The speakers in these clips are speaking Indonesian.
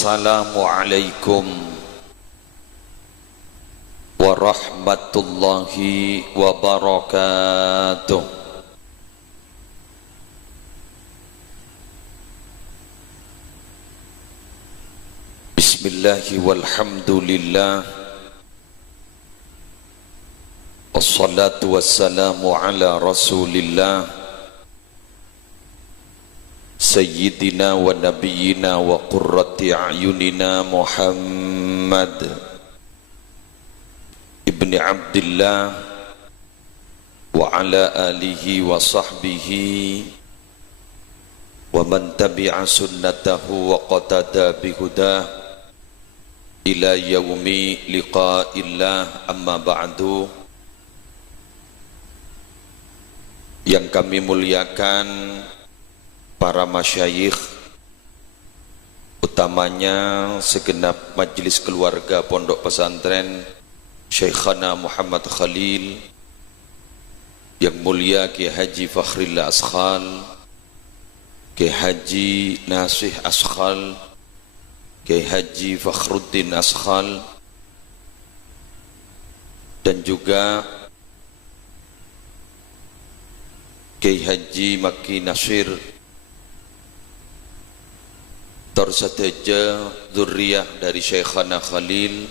Assalamualaikum warahmatullahi wabarakatuh. Bismillahi walhamdulillah, wassalatu wassalamu ala rasulillah, Sayyidina wa nabiyyina wa qurrati a'yunina Muhammad ibni Abdillah wa ala alihi wa sahbihi wa man tabi'a sunnatahu wa qatada bihudah ila yaumi liqa'illah, amma ba'du. Yang kami muliakan para masyayikh, utamanya segenap majelis keluarga pondok pesantren Syekhana Muhammad Khalil, yang mulia Kiai Haji Fakhrilla Askhal, Kiai Haji Nasih Askhal, Kiai Haji Fakhruddin Askhal, dan juga Kiai Haji Maki Nasir, terseteja zurriyah dari Syekhana Khalil,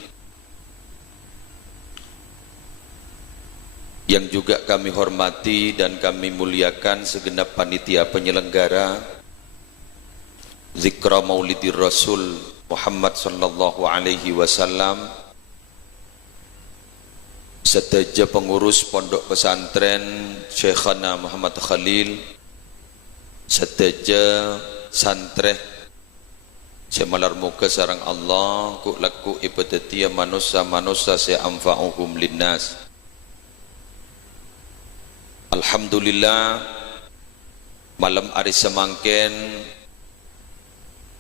yang juga kami hormati dan kami muliakan segenap panitia penyelenggara Zikra Maulidir Rasul Muhammad sallallahu alaihi wasallam, seteja pengurus pondok pesantren Syekhana Muhammad Khalil, seteja santreh semalar muka sarang Allah ku laku ibadatia manusia se anfa'uhum linnas. Alhamdulillah, malam hari semangken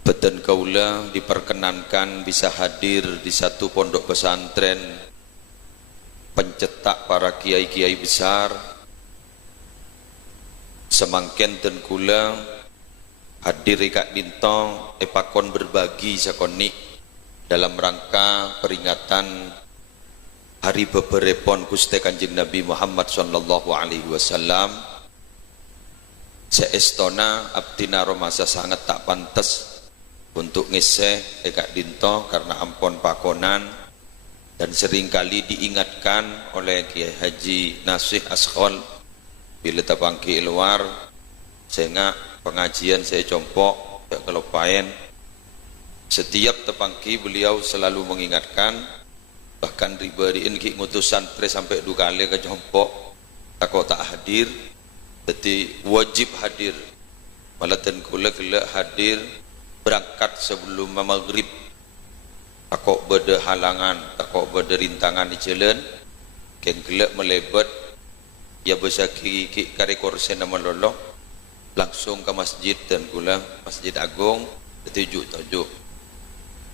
beten kaula diperkenankan bisa hadir di satu pondok pesantren pencetak para kiai-kiai besar. Semangken ten kula hadir Kak Dintong epakon berbagi sakoni dalam rangka peringatan hari beberepon Gusti Kanjeng Nabi Muhammad sallallahu alaihi wasallam. Seestona abdina romasa sangat tak pantas untuk ngiseh Kak Dintong karena ampon pakonan, dan seringkali diingatkan oleh Kiai Haji Nasih Askhal bila tapangki luar, sehingga pengajian saya compok tak kelupain. Setiap tepangki beliau selalu mengingatkan, bahkan ribadiin ki ngutusan tres sampai 2 kali ke compok takut tak hadir, jadi wajib hadir. Malah ten kula hadir berangkat sebelum maghrib, takut beda halangan, takut beda rintangan di jalan, ken kula melebat ya besaki ki kare korsen nama loloh langsung ke masjid dan kula Masjid Agung tujuh.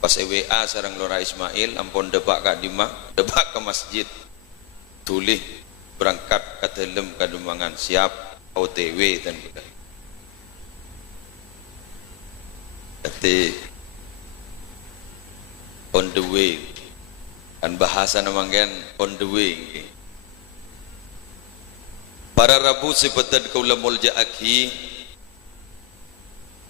Pas EWA sarang Lora Ismail ampun debak Kak Dima, debak ke masjid tulih berangkat ke dalam kadumangan siap OTW dan kula. Jadi on the way, kan bahasa namanya on the way. Para Rabu sebetan kaula mulja'aki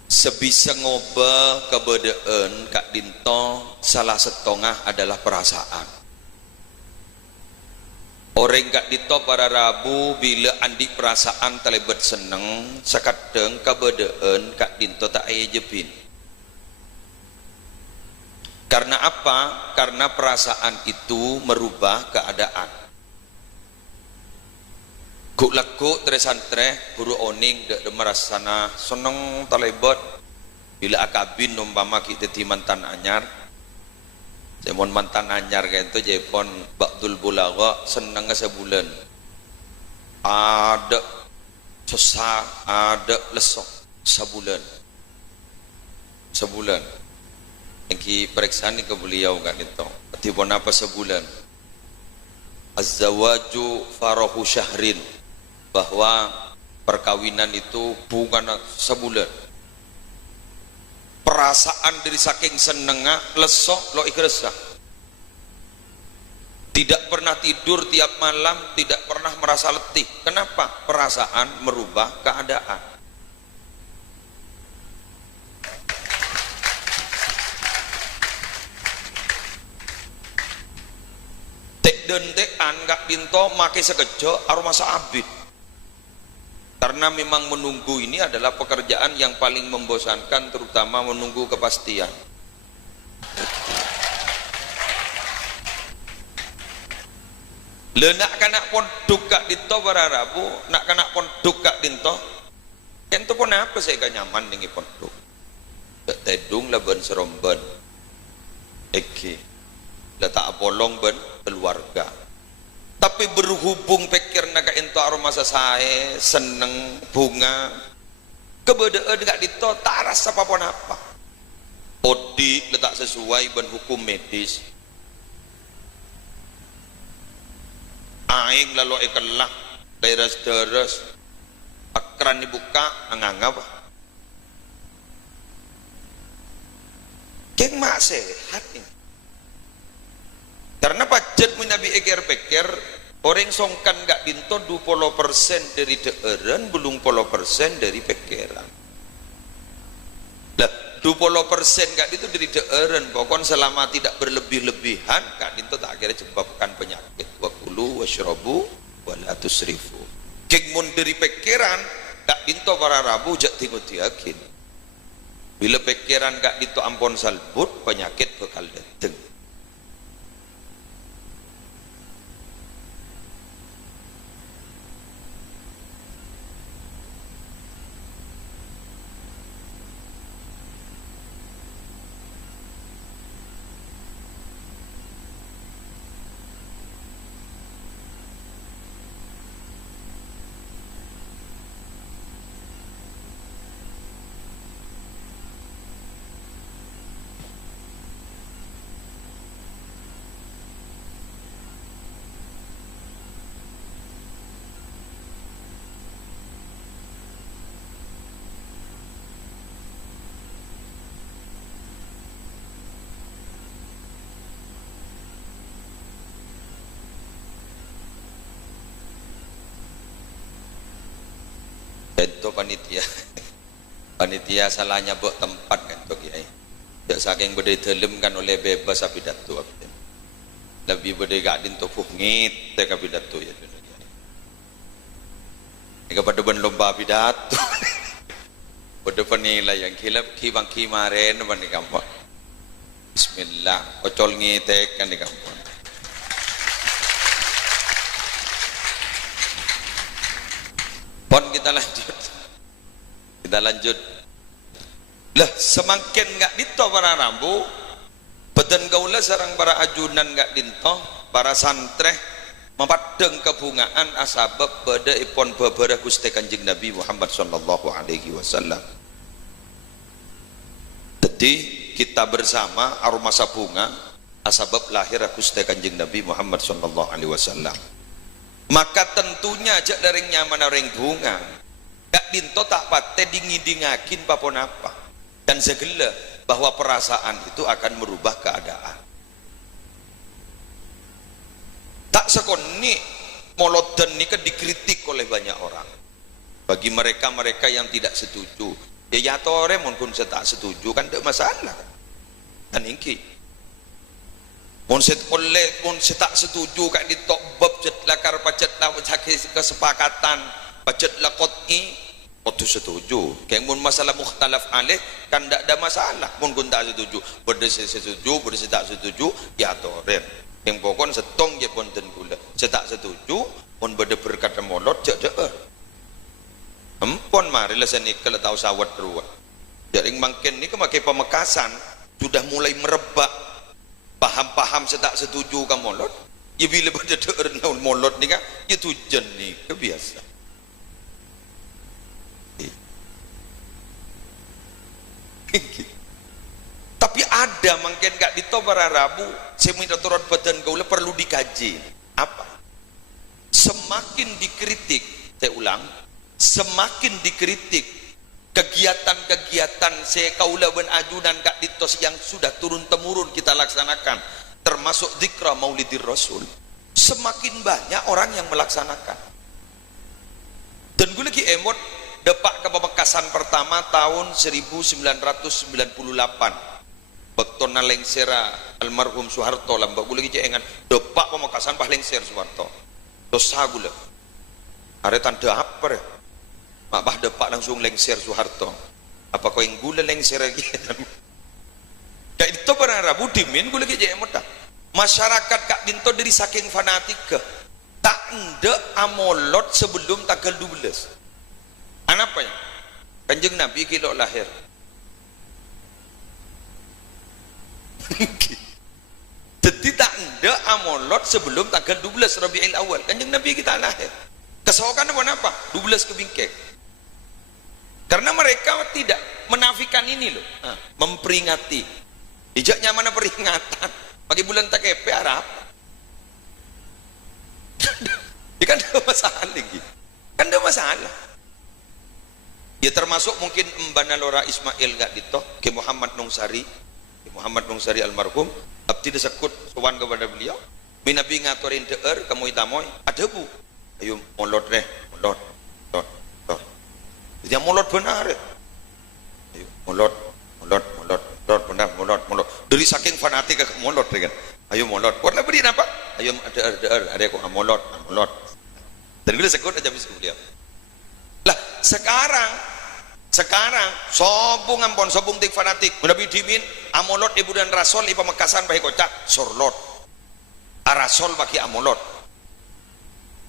sebisa ngoba kebedaan Kak Dinto salah setengah adalah perasaan. Orang Kak Dinto para Rabu bila andi perasaan terlibat seneng, sekadang kebedaan Kak Dinto tak aya jepin. Karena apa? Karena perasaan itu merubah keadaan. Ku laku tresantre guru oning de merasana seneng terlibat bila akabin umpama kita ti mantan anyar, semon mantan anyar kayak itu jepon bakdul bulaga seneng sebulan ada susah ada lesok sebulan yang ki periksaan ke beliau kan itu ketipon apa sebulan az-zawaju farahu syahrin, bahwa perkawinan itu bukan sebulan, perasaan dari saking senengah lesok lo ikhlasah, tidak pernah tidur tiap malam, tidak pernah merasa letih. Kenapa? Perasaan merubah keadaan. Tek dan tekan gak dinto make sekejo aroma saabit. Karena memang menunggu ini adalah pekerjaan yang paling membosankan, terutama menunggu kepastian. Le nak kena pondok kak dinto bararabu, nak kena pondok kak dinto, ento pun apa saya gak nyaman dengan pondok. Tak tedung lah ben seromben, eki, letak apolong ben keluarga. Tapi berhubung pikir naga ento aroma saya seneng bunga, kebedaan gak dinto tak rasa apa-apa. Odi letak sesuai ben hukum medis. Aing lalu ikelah deres-deres akran dibuka anggap keng mak sehat ini. Karena pajet menabi eker-peker orang songkan gak dinto 20% dari deeren belum 10% dari pekeran lah 20% gak dinto dari deeren pokoknya selama tidak berlebih-lebihan gak dinto tak akhirnya sebabkan penyakit wakulu washrabu wala tusrifu keng mun dari pekeran gak dinto para rabu jak tingut yakin bila pekeran gak dinto ampon salbut penyakit bakal dateng. Itu panitia salahnya buat tempat kan tuh kiai. Jak saking bedai dalam kan oleh bebas api datu lebih bedai gak dinto fungit teka pidato ya kiai. Ika pada ben lomba pidato. Pada penilai yang kibang kimaren ban di kampung. Bismillah, kocol ngitek kan di kampung. Pon kita lanjut lah semakin gak dinto para rambu beten gaula sarang para ajunan gak dinto para santreh mempadeng kebungaan asabab pada ipon babara Gusti Kanjeng Nabi Muhammad sallallahu alaihi wasallam. Jadi kita bersama aroma sabunga asabab lahir Gusti Kanjeng Nabi Muhammad sallallahu alaihi wasallam. Maka tentunya aja dari nyaman orang bunga gak dinto tak pate dingin-dingakin papon apa dan segala bahwa perasaan itu akan merubah keadaan tak sekoni moloden ini kan dikritik oleh banyak orang bagi mereka-mereka yang tidak setuju ya tore pun saya tak setuju kan tidak masalah kan ini mun set tak setuju kak ditok bab cet lakar pacet lah kesepakatan pacet lakot waktu setuju kayak mun masalah mukhtalaf alaih kan tidak ada masalah mun kun tak setuju berde setuju berde tak setuju ya toren yang pokon setong je pun ten gula tak setuju mun berde berkata molot jak deer empon mari lah seni kalau tahu sawat ruah jadi mungkin ni kemakai pemekasan sudah mulai merebak paham-paham tak setuju kan molot ya bila berde deer naun molot ni kan ya tujuan ni kebiasa. Tapi ada mungkin gak ditobara rabu seminta turun badan gaula perlu dikaji apa semakin dikritik saya ulang semakin dikritik kegiatan-kegiatan sekaula ben ajunan Kak Ditos yang sudah turun-temurun kita laksanakan, termasuk zikra Maulidir Rasul, semakin banyak orang yang melaksanakan. Dan gue lagi emot depak ke Pamekasan pertama tahun 1998 bektona lengsera almarhum Soeharto lah, gue lagi cengan depak Pamekasan pah lengser Soeharto dosa gue lah are tanda apa ya mak bah depak langsung lengser Soeharto apa kau yang gula lengser lagi kayak itu barang Rabu dimin gue lagi cengan masyarakat Kak Dinto dari saking fanatik ke tak ndak amolot sebelum tanggal 12. Apa ya? Kanjeng Nabi kilo lahir. Jadi tak ndak amolot sebelum tanggal 12 Rabiul Awal. Kanjeng Nabi kita lahir. Kesokan apa? 12 kebingkek. Karena mereka tidak menafikan ini loh, memperingati. Ijaknya mana peringatan? Bagi bulan TKP Arab. Ya kan ada masalah lagi. Kan ada masalah. Ya termasuk mungkin Mbana Lora Ismail gak dito ke Muhammad Nungsari almarhum abdi disebut sowan kepada beliau minabi ngatorin deer kamu itamoy ada bu ayo molot deh molot jadi molot benar ayo molot benar molot dari saking fanatik ke molot kan ayo molot warna beri apa ayo ada kok molot dan gue sebut aja bisa beliau lah sekarang sobung ampon sobung tik fanatik Nabi dimin amolot ibu dan rasol ipa Mekasan bahi kocak sorlot arasol bagi amolot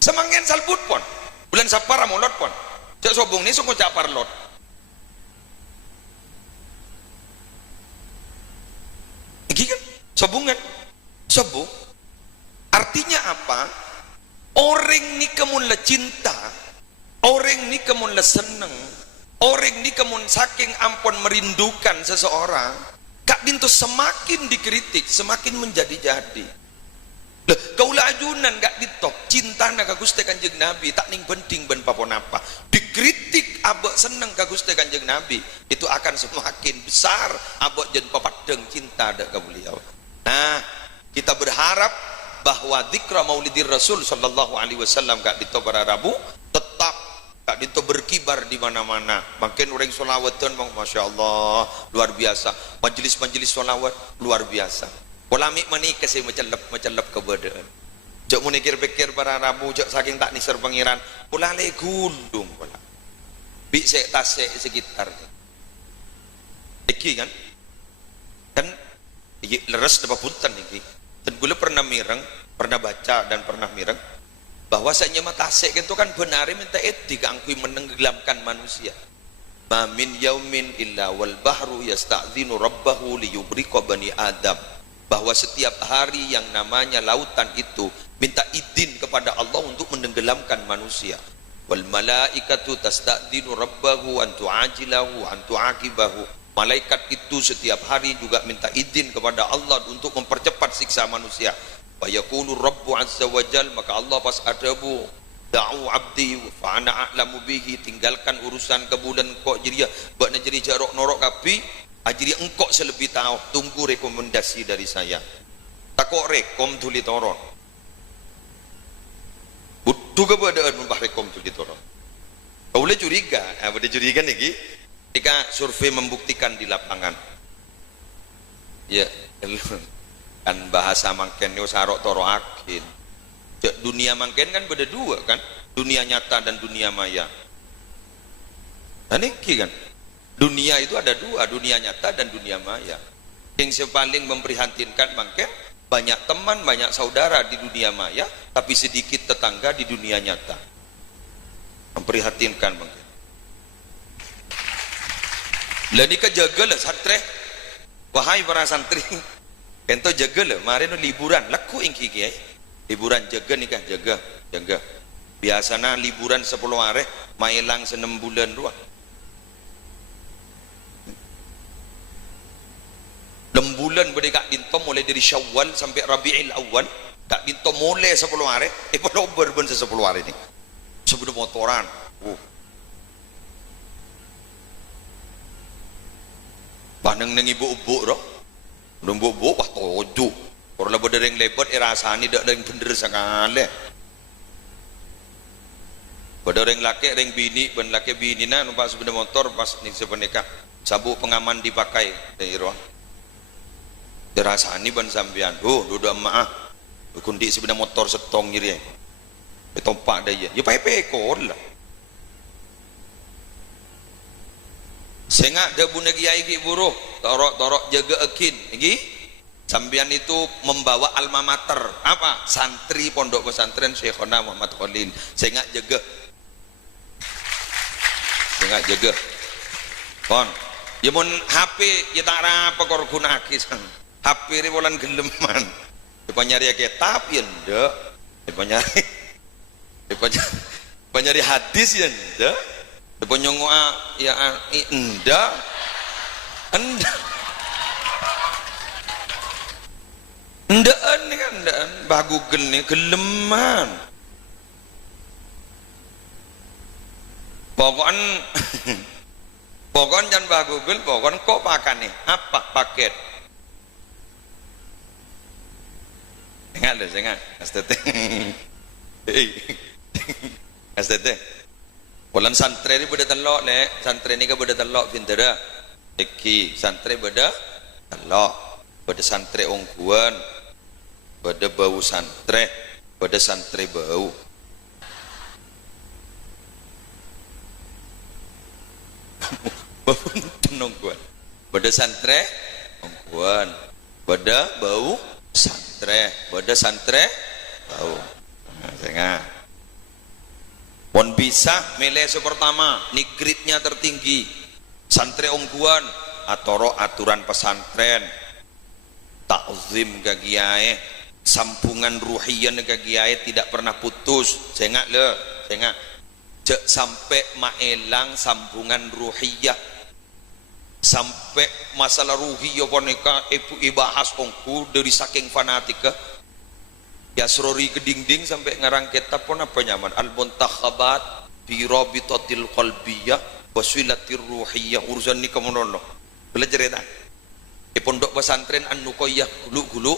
semanggen salbut pon bulan sapar amolot pon cak sobung ni sungguh cak parlot iki kan sobung artinya apa orang ni kemun le cinta orang ni kemun le seneng orang ni kemun saking ampun merindukan seseorang Kak Dinto semakin dikritik semakin menjadi-jadi lah kaulah ajunan Kak Dinto cinta nak Gusti Kanjeng Nabi tak ning penting ben papon apa dikritik abek seneng ka Gusti Kanjeng Nabi itu akan semakin besar abek jen papadeng cinta dak ka beliau. Nah kita berharap bahwa zikra Maulidir Rasul sallallahu alaihi wasallam Kak Dinto para Rabu tetap Kak Dinto berkibar di mana-mana. Makin orang solawatan, masya Allah, luar biasa. Majelis-majelis solawat luar biasa. Polamik mani kasih mecelep kebedaan. Jok munikir-pikir para Rabu, jok saking tak nisar pangeran. Pola le gundung pola. Bisek tasek sekitar. Iki kan? Kan leres dapat punten iki. Dan gue pernah mireng, pernah baca dan pernah mireng. Bahwasanya matasek itu kan benar minta etik angkui menenggelamkan manusia. Ma min yaumin illa wal bahru yasta'dzinu rabbahu liyubriqa bani adam. Bahwa setiap hari yang namanya lautan itu minta izin kepada Allah untuk menenggelamkan manusia. Wal malaikatu tasta'dzinu rabbahu an tu'ajilahu an tu'aqibahu. Malaikat itu setiap hari juga minta izin kepada Allah untuk mempercepat siksa manusia. Wa yaqulu rabbu azza wa jal maka Allah pas adabu da'u abdi fa ana a'lamu bihi tinggalkan urusan kebulan kok jadi buat jadi jarok norok kapi ajri engkok selebih tahu tunggu rekomendasi dari saya takok rekom tuli toron butuh keberadaan membah rekom tuli toron kau boleh curiga boleh curiga nih ketika survei membuktikan di lapangan ya kan bahasa mangken yo sarok toro akin dunia mangken kan beda dua kan dunia nyata dan dunia maya dan ini kan dunia itu ada dua dunia nyata dan dunia maya yang paling memprihatinkan mangken banyak teman banyak saudara di dunia maya tapi sedikit tetangga di dunia nyata memprihatinkan mangken lah nikah jagalah santri wahai para santri ento jaga lah, kemarin liburan, laku ingki kiai, liburan jaga nikah jaga. Biasanya liburan 10 hari, mailang 6 bulan dua. 6 bulan beri Kak Dinto mulai dari Syawal sampai Rabiul Awal, Kak Dinto mulai 10 hari, belum berben 10 hari ini. Sebelum motoran, paneng nang ibu-ibu roh ibu-ibu wah toju kalau berdering lebat rasani dak ring bener sekali berdering laki ring bini ben laki bini na numpak sepeda motor pas nih sepenikah sabuk pengaman dipakai dari roh dirasani ban sampean duduk maaf kundi sepeda motor setong ngiri tompak daya ya pekor lah sehingga ada bunda kiai ki buruh torok jaga akin iki sampean itu membawa alma mater apa santri pondok pesantren Syekhona Muhammad Khalil sehingga jaga kon ya mun HP ya tak apa kor gunake sang HP re bolan geleman nyari kitab ya ndak nyari hadis ya ndak nyongoa ya endak nih kan ndaan bah Google nih geleman pokon jangan bah Google pokon kok pakai nih apa paket ingat deh ingat STT Bulan santri ni beda telok le, santri ni ke beda telok bintera, iki santri beda telok, beda santri ongkuan, beda bau santri, beda santri bau. Ongkuan, beda santri ongkuan, beda bau santri, beda santri bau. Tengah. Pon bisa milih pertama ni gridnya tertinggi santri ongguan atau aturan pesantren takzim ke kiai sambungan ruhiyan ke kiai tidak pernah putus sehingga sampai maelang sambungan ruhiyah sampai masalah ruhiyah poneka ibu ibahas ongku dari saking fanatika ya surori ke dinding sampai ngarang kitab pun apa nyaman al-muntakhabat fi rabitatil qalbiyah wasilatir ruhiyah urusan ni kamonono belajar eta di pondok pesantren An-Nuqayyah gulu-gulu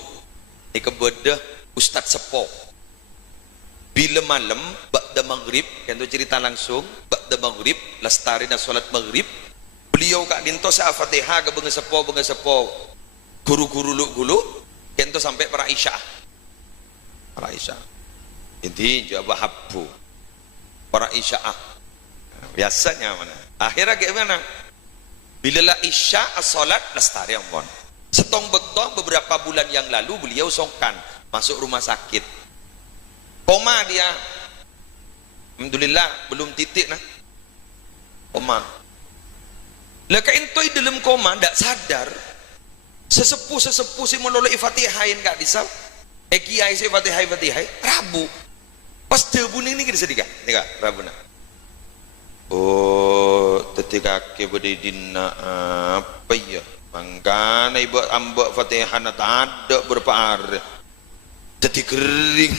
ni kebedah Ustaz Sepo bila malam ba'da maghrib kan tu cerita langsung ba'da maghrib lastarina salat maghrib beliau kak dinto sa Fatihah ke benga sepo guru-guru gulu kan tu sampai para Isya Isya inti jawab habbu para Isya'ah biasanya mana akhirnya gimana bila la Isya as-salat lestari ampun setong bektong beberapa bulan yang lalu beliau songkan masuk rumah sakit koma dia alhamdulillah belum titik nah koma laka intoi dalam koma ndak sadar sesepuh si meloloi Fatihain kak disal kiai saya Fatihai Rabu pas debu ning kita sedikah nika Rabu na oh ketika ke bedina apa ya mangkana ibu ambak Fatihah na ada berapa hari jadi kering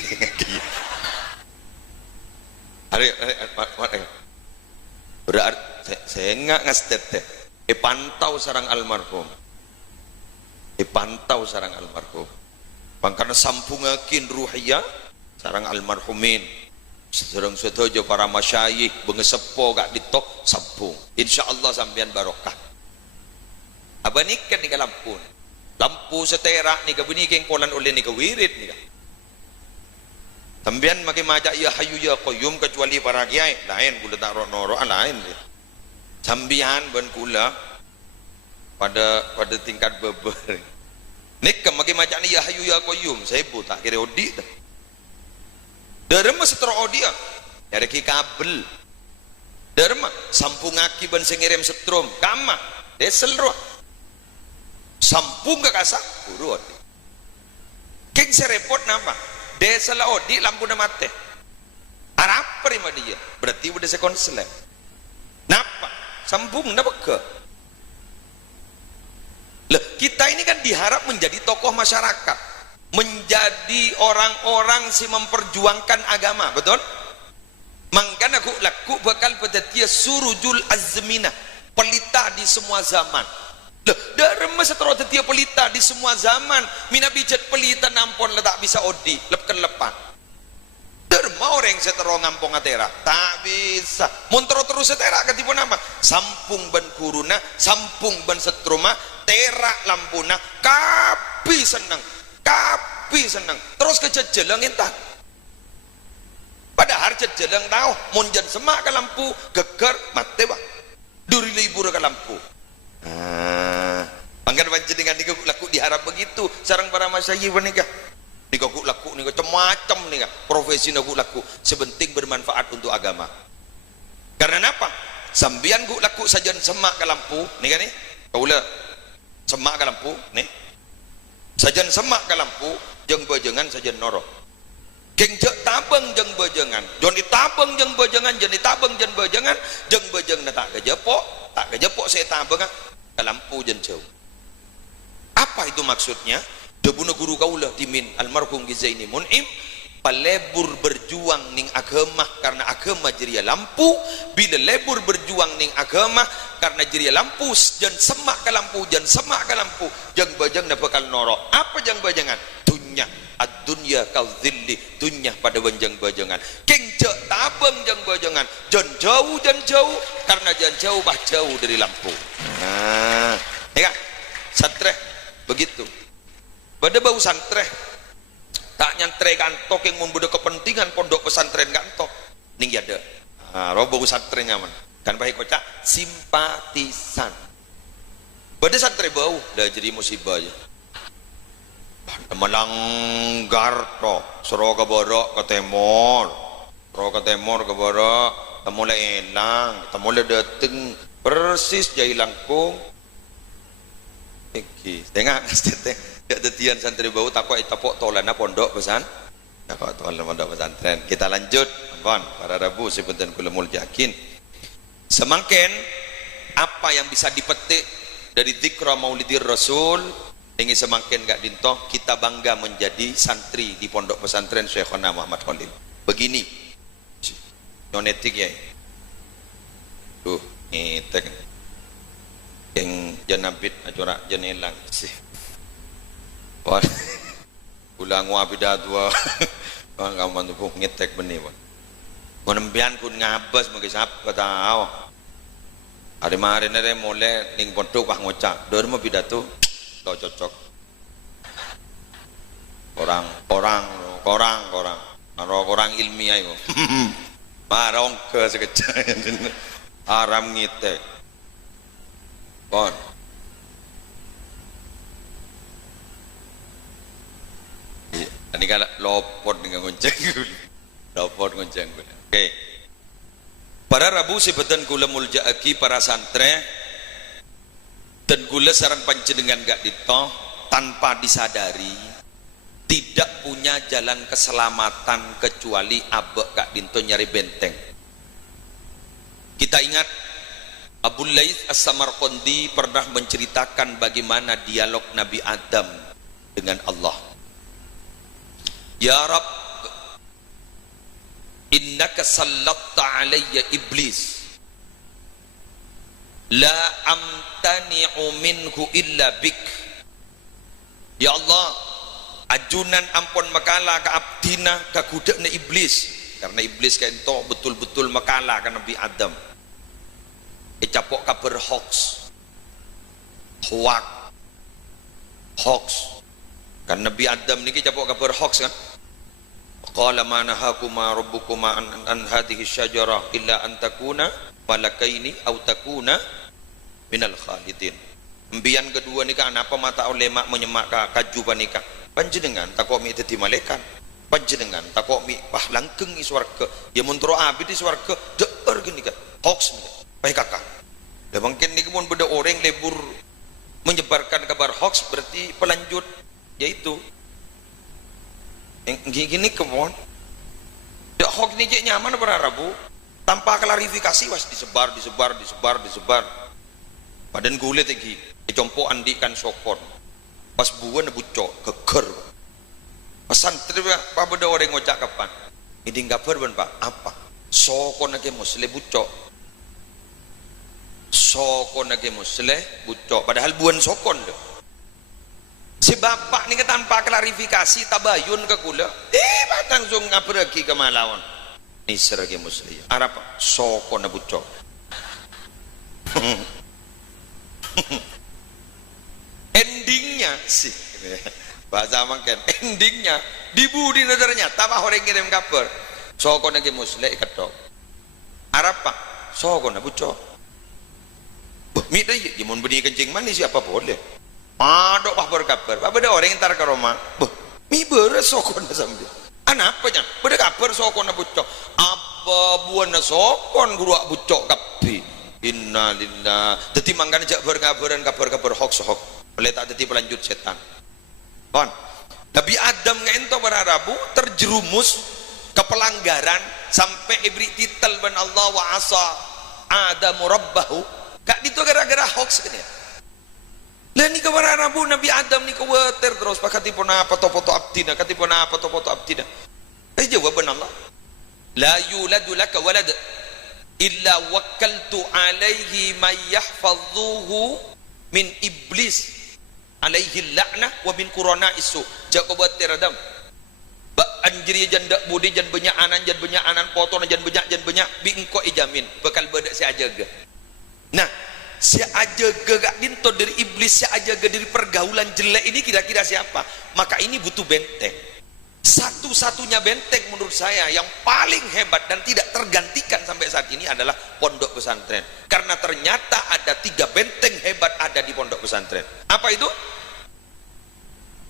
hari berarti saya enggak ngastet pantau sarang almarhum karena sampungakin ruhiyah sarang almarhumin sedang setuju para masyayikh bengesepo gak ditok sampung insyaallah sampean barokah abanikan ni lampu setera ni kabuni keng kolan oleh ni wirid ni sampean makin majak ya hayyu ya qayyum kecuali para kiai lain kula tak noro lain sambian ben kula pada tingkat beber nikah makin macam ni ya hayu ya qayyum saya pun tak kira odi dah derma setro odi ya ada kabel derma sampung aki ban sengirem setrum kama desel roh sampung ke kasak buru odi keng serepot nama desel odi lampu na mate arap prima dia berarti udah sekonslet napa sampung napa ke kita ini kan diharap menjadi tokoh masyarakat menjadi orang-orang si memperjuangkan agama betul mangkana laku bakal pada dia surujul azminah pelita di semua zaman Loh, derma setero tetia pelita di semua zaman. Mina bijat pelita nampon lah tak bisa odi, lepkan lepan. Derma orang setero ngampong atera, tak bisa. Montro terus setera ketipu nama. Sampung ban kuruna, sampung ban setruma, terak lampuna, kapi senang, kapi senang. Terus kejejelang entak. Padahal jejelang tahu, monjan semak ke lampu, geger mate bang. Duri libur ke lampu. Pangkat panjenengan niku laku diharap begitu. Sarang para masyayikh menikah. Niku laku niku macam nika profesi niku laku sebenting bermanfaat untuk agama. Karena apa? Sambian ku laku sajan semak ke lampu, nika nih. Kaula semak ke lampu, nih. Sajan semak ke lampu, jeung bejengan sajan noro. Geng jek tabeng jeung bejengan. Jon ditabeng jeung bejengan, jon ditabeng jeung bejengan, jeung bejeng tak kejepok saya tabeng ke lampu jen jauh. Apa itu maksudnya? Debuna guru kaulah timin almarhum Gizaini Mun'im palebur berjuang ning agama karena agama jeria lampu, bila lebur berjuang ning agama karena jeria lampu jan semak ke lampu, jan semak ke lampu, jang bajang na bakal noro. Apa jang bajangan? Dunya ad-dunya kau zilli, dunya pada banjang bajangan. Keng jek tabeng jang bajangan, jan jauh karena jan jauh bah jauh dari lampu. Nah, ya kan? Santre begitu. Pada bau santre tak nyantre kantok yang membuat kepentingan pondok pesantren kantok ning ada robo santren nyaman kan baik kocak simpatisan pada santri bau dah jadi musibah aja melanggar to sero ke borok ke temor ke borok temulai elang temulai dateng persis jai langkung iki tengah teh tetian santri bau takut itapok tolana pondok pesan takut tolana pondok pesantren. Kita lanjut kawan para rabu sebentar kula muljakin semangken apa yang bisa dipetik dari dzikra maulidir rasul ini semangken gak dintoh kita bangga menjadi santri di pondok pesantren Syekhona Muhammad Khalil. Begini nonetik ya tuh ngetek yang janabit acara janelang sih ulang wabidat wa kamu tuh ngetek benih wan menempian kun ngabas bagi sap kata aw hari kemarin ada mulai ning pondok pak ngocak dorma pidato tau cocok orang ilmiah itu marong ke sekecil aram ngetek kon ini kan lopot dengan gonceng oke. Para rabu sebetan gula muljaaki para santre dan gula saran panjenengan gak ditoh tanpa disadari tidak punya jalan keselamatan kecuali abek gak dinto nyari benteng. Kita ingat Abu Laits As-Samarqandi pernah menceritakan bagaimana dialog Nabi Adam dengan Allah. Ya Rabb, innaka sallatta alayya iblis la amtani'u minhu illa bik. Ya Allah, ajunan ampun makala ka abdina ka kudakna iblis karena iblis kento betul-betul makala ka Nabi Adam. Capok kabar hoax kan Nabi Adam niki capok kabar hoax kan. Qala ma nahakuma rabbukuma an hadhihi syajarah illa an takuna malakaini aw takuna minal khalidin. Embian kedua nika apa mata ulema menyemak kaju panika. Panjenengan takok mi dadi malaikat. Panjenengan takok mi bah langgeng i swarga. Ya muntro abi di swarga deur gini kan. Hoax nika. Baik kakak. Dan mungkin niki pun beda orang lebur menyebarkan kabar hoax berarti pelanjut yaitu gini kemon ya hoax ini je nyaman para rabu tanpa klarifikasi was disebar padan gulet lagi compo andikan sokon pas buan bucok geger pesan terima pak beda orang ngocak kapan ini kabar ban pak apa sokon aja muslim bucok sokon lagi musleh bucok padahal buan sokon deh. Si bapak ni tanpa klarifikasi tabayun ke kula langsung ngapergi ke malawan ni seragi musleh arab sokon bucok. Endingnya sih bahasa makan endingnya dibudi ternyata bah orang kirim kabar sokon lagi musleh ketok arab pak sokon bucok mi deh ya mau beli kencing manis siapa boleh ada bah berkabar apa ada orang yang tar ke rumah mi beres sokon sambil anak apa nya pada kabar sokon bucok apa buana sokon guru bucok kapi innalillah jadi mangkan jak berkabaran kabar-kabar hoax oleh tak jadi pelanjut setan kon Nabi Adam ngento berarabu terjerumus ke pelanggaran sampai ibri titel ban Allah wa asa Adamu rabbahu kak itu gara-gara hoax kan ya lah ni ke berarabu Nabi Adam ni kewatir terus pakatipun apa foto abdina katipun apa foto abdina jawaban Allah la yuladu laka walad illa wakkaltu alaihi may yahfazuhu min iblis alaihi la'nah wa min qurana isu jako buat teradam ba anjiri janda budi jan banyak anan potong jan banyak bi engko ijamin bakal bedak si ajaga nah si ajaga gak dinto dari iblis si ajaga dari pergaulan jelek ini kira-kira siapa maka ini butuh benteng satu-satunya benteng menurut saya yang paling hebat dan tidak tergantikan sampai saat ini adalah pondok pesantren karena ternyata ada 3 benteng hebat ada di pondok pesantren apa itu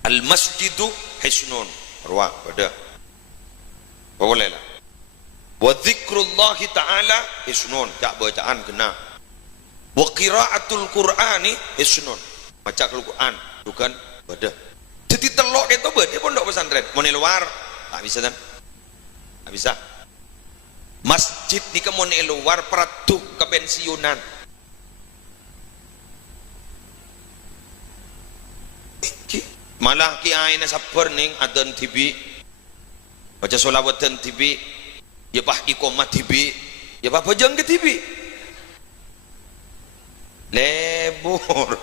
al masjidu hisnun ruang pada boleh lah wa dzikrullahi ta'ala hisnun tak bacaan kena wa qiraatul qur'ani hisnun baca Al-Qur'an bukan pada jadi telok itu berarti pondok pesantren mau di luar tak bisa kan tak bisa masjid ni ke mau di luar peratu kepensiunan malah kiai na sabar ning adan TV baca solawatan TV ya bah iqamah TV ya bah bojong ke TV lebur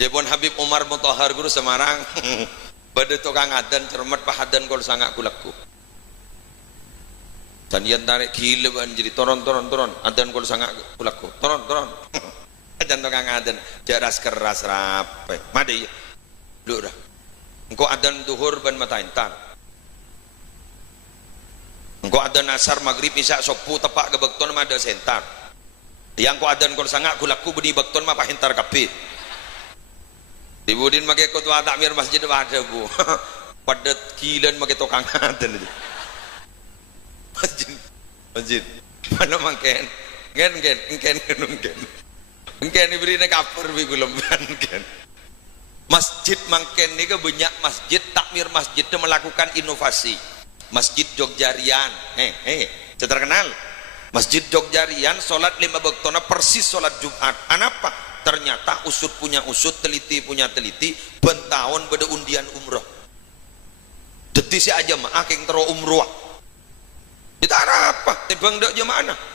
Jebon Habib Umar Mutahar Guru Semarang pada tukang adan cermat pahadan kol sangat kulaku tanian tarik gila banjiri toron adan kol sangat kulaku toron adan tukang adan jaras keras rapai madi lu dah engkau adan duhur ban mata intan engkau adan asar maghrib isya sopu tepak ke bekton mada sentar yang kau adan kol sangat kulaku bedi bekton mah pahintar kapit di budin pakai ketua takmir masjid ada bu padat kilan pakai tukang adan masjid mana mangken engken diberi kapur bi gulemban kan masjid mangken ni ke banyak masjid takmir masjid itu melakukan inovasi masjid Jogjarian terkenal masjid Jogjarian solat 5 waktuna persis solat Jumat apa ternyata usut punya usut teliti punya teliti bentahun pada undian umroh deti si aja mah yang tero umroh itu apa tebang dak jemaah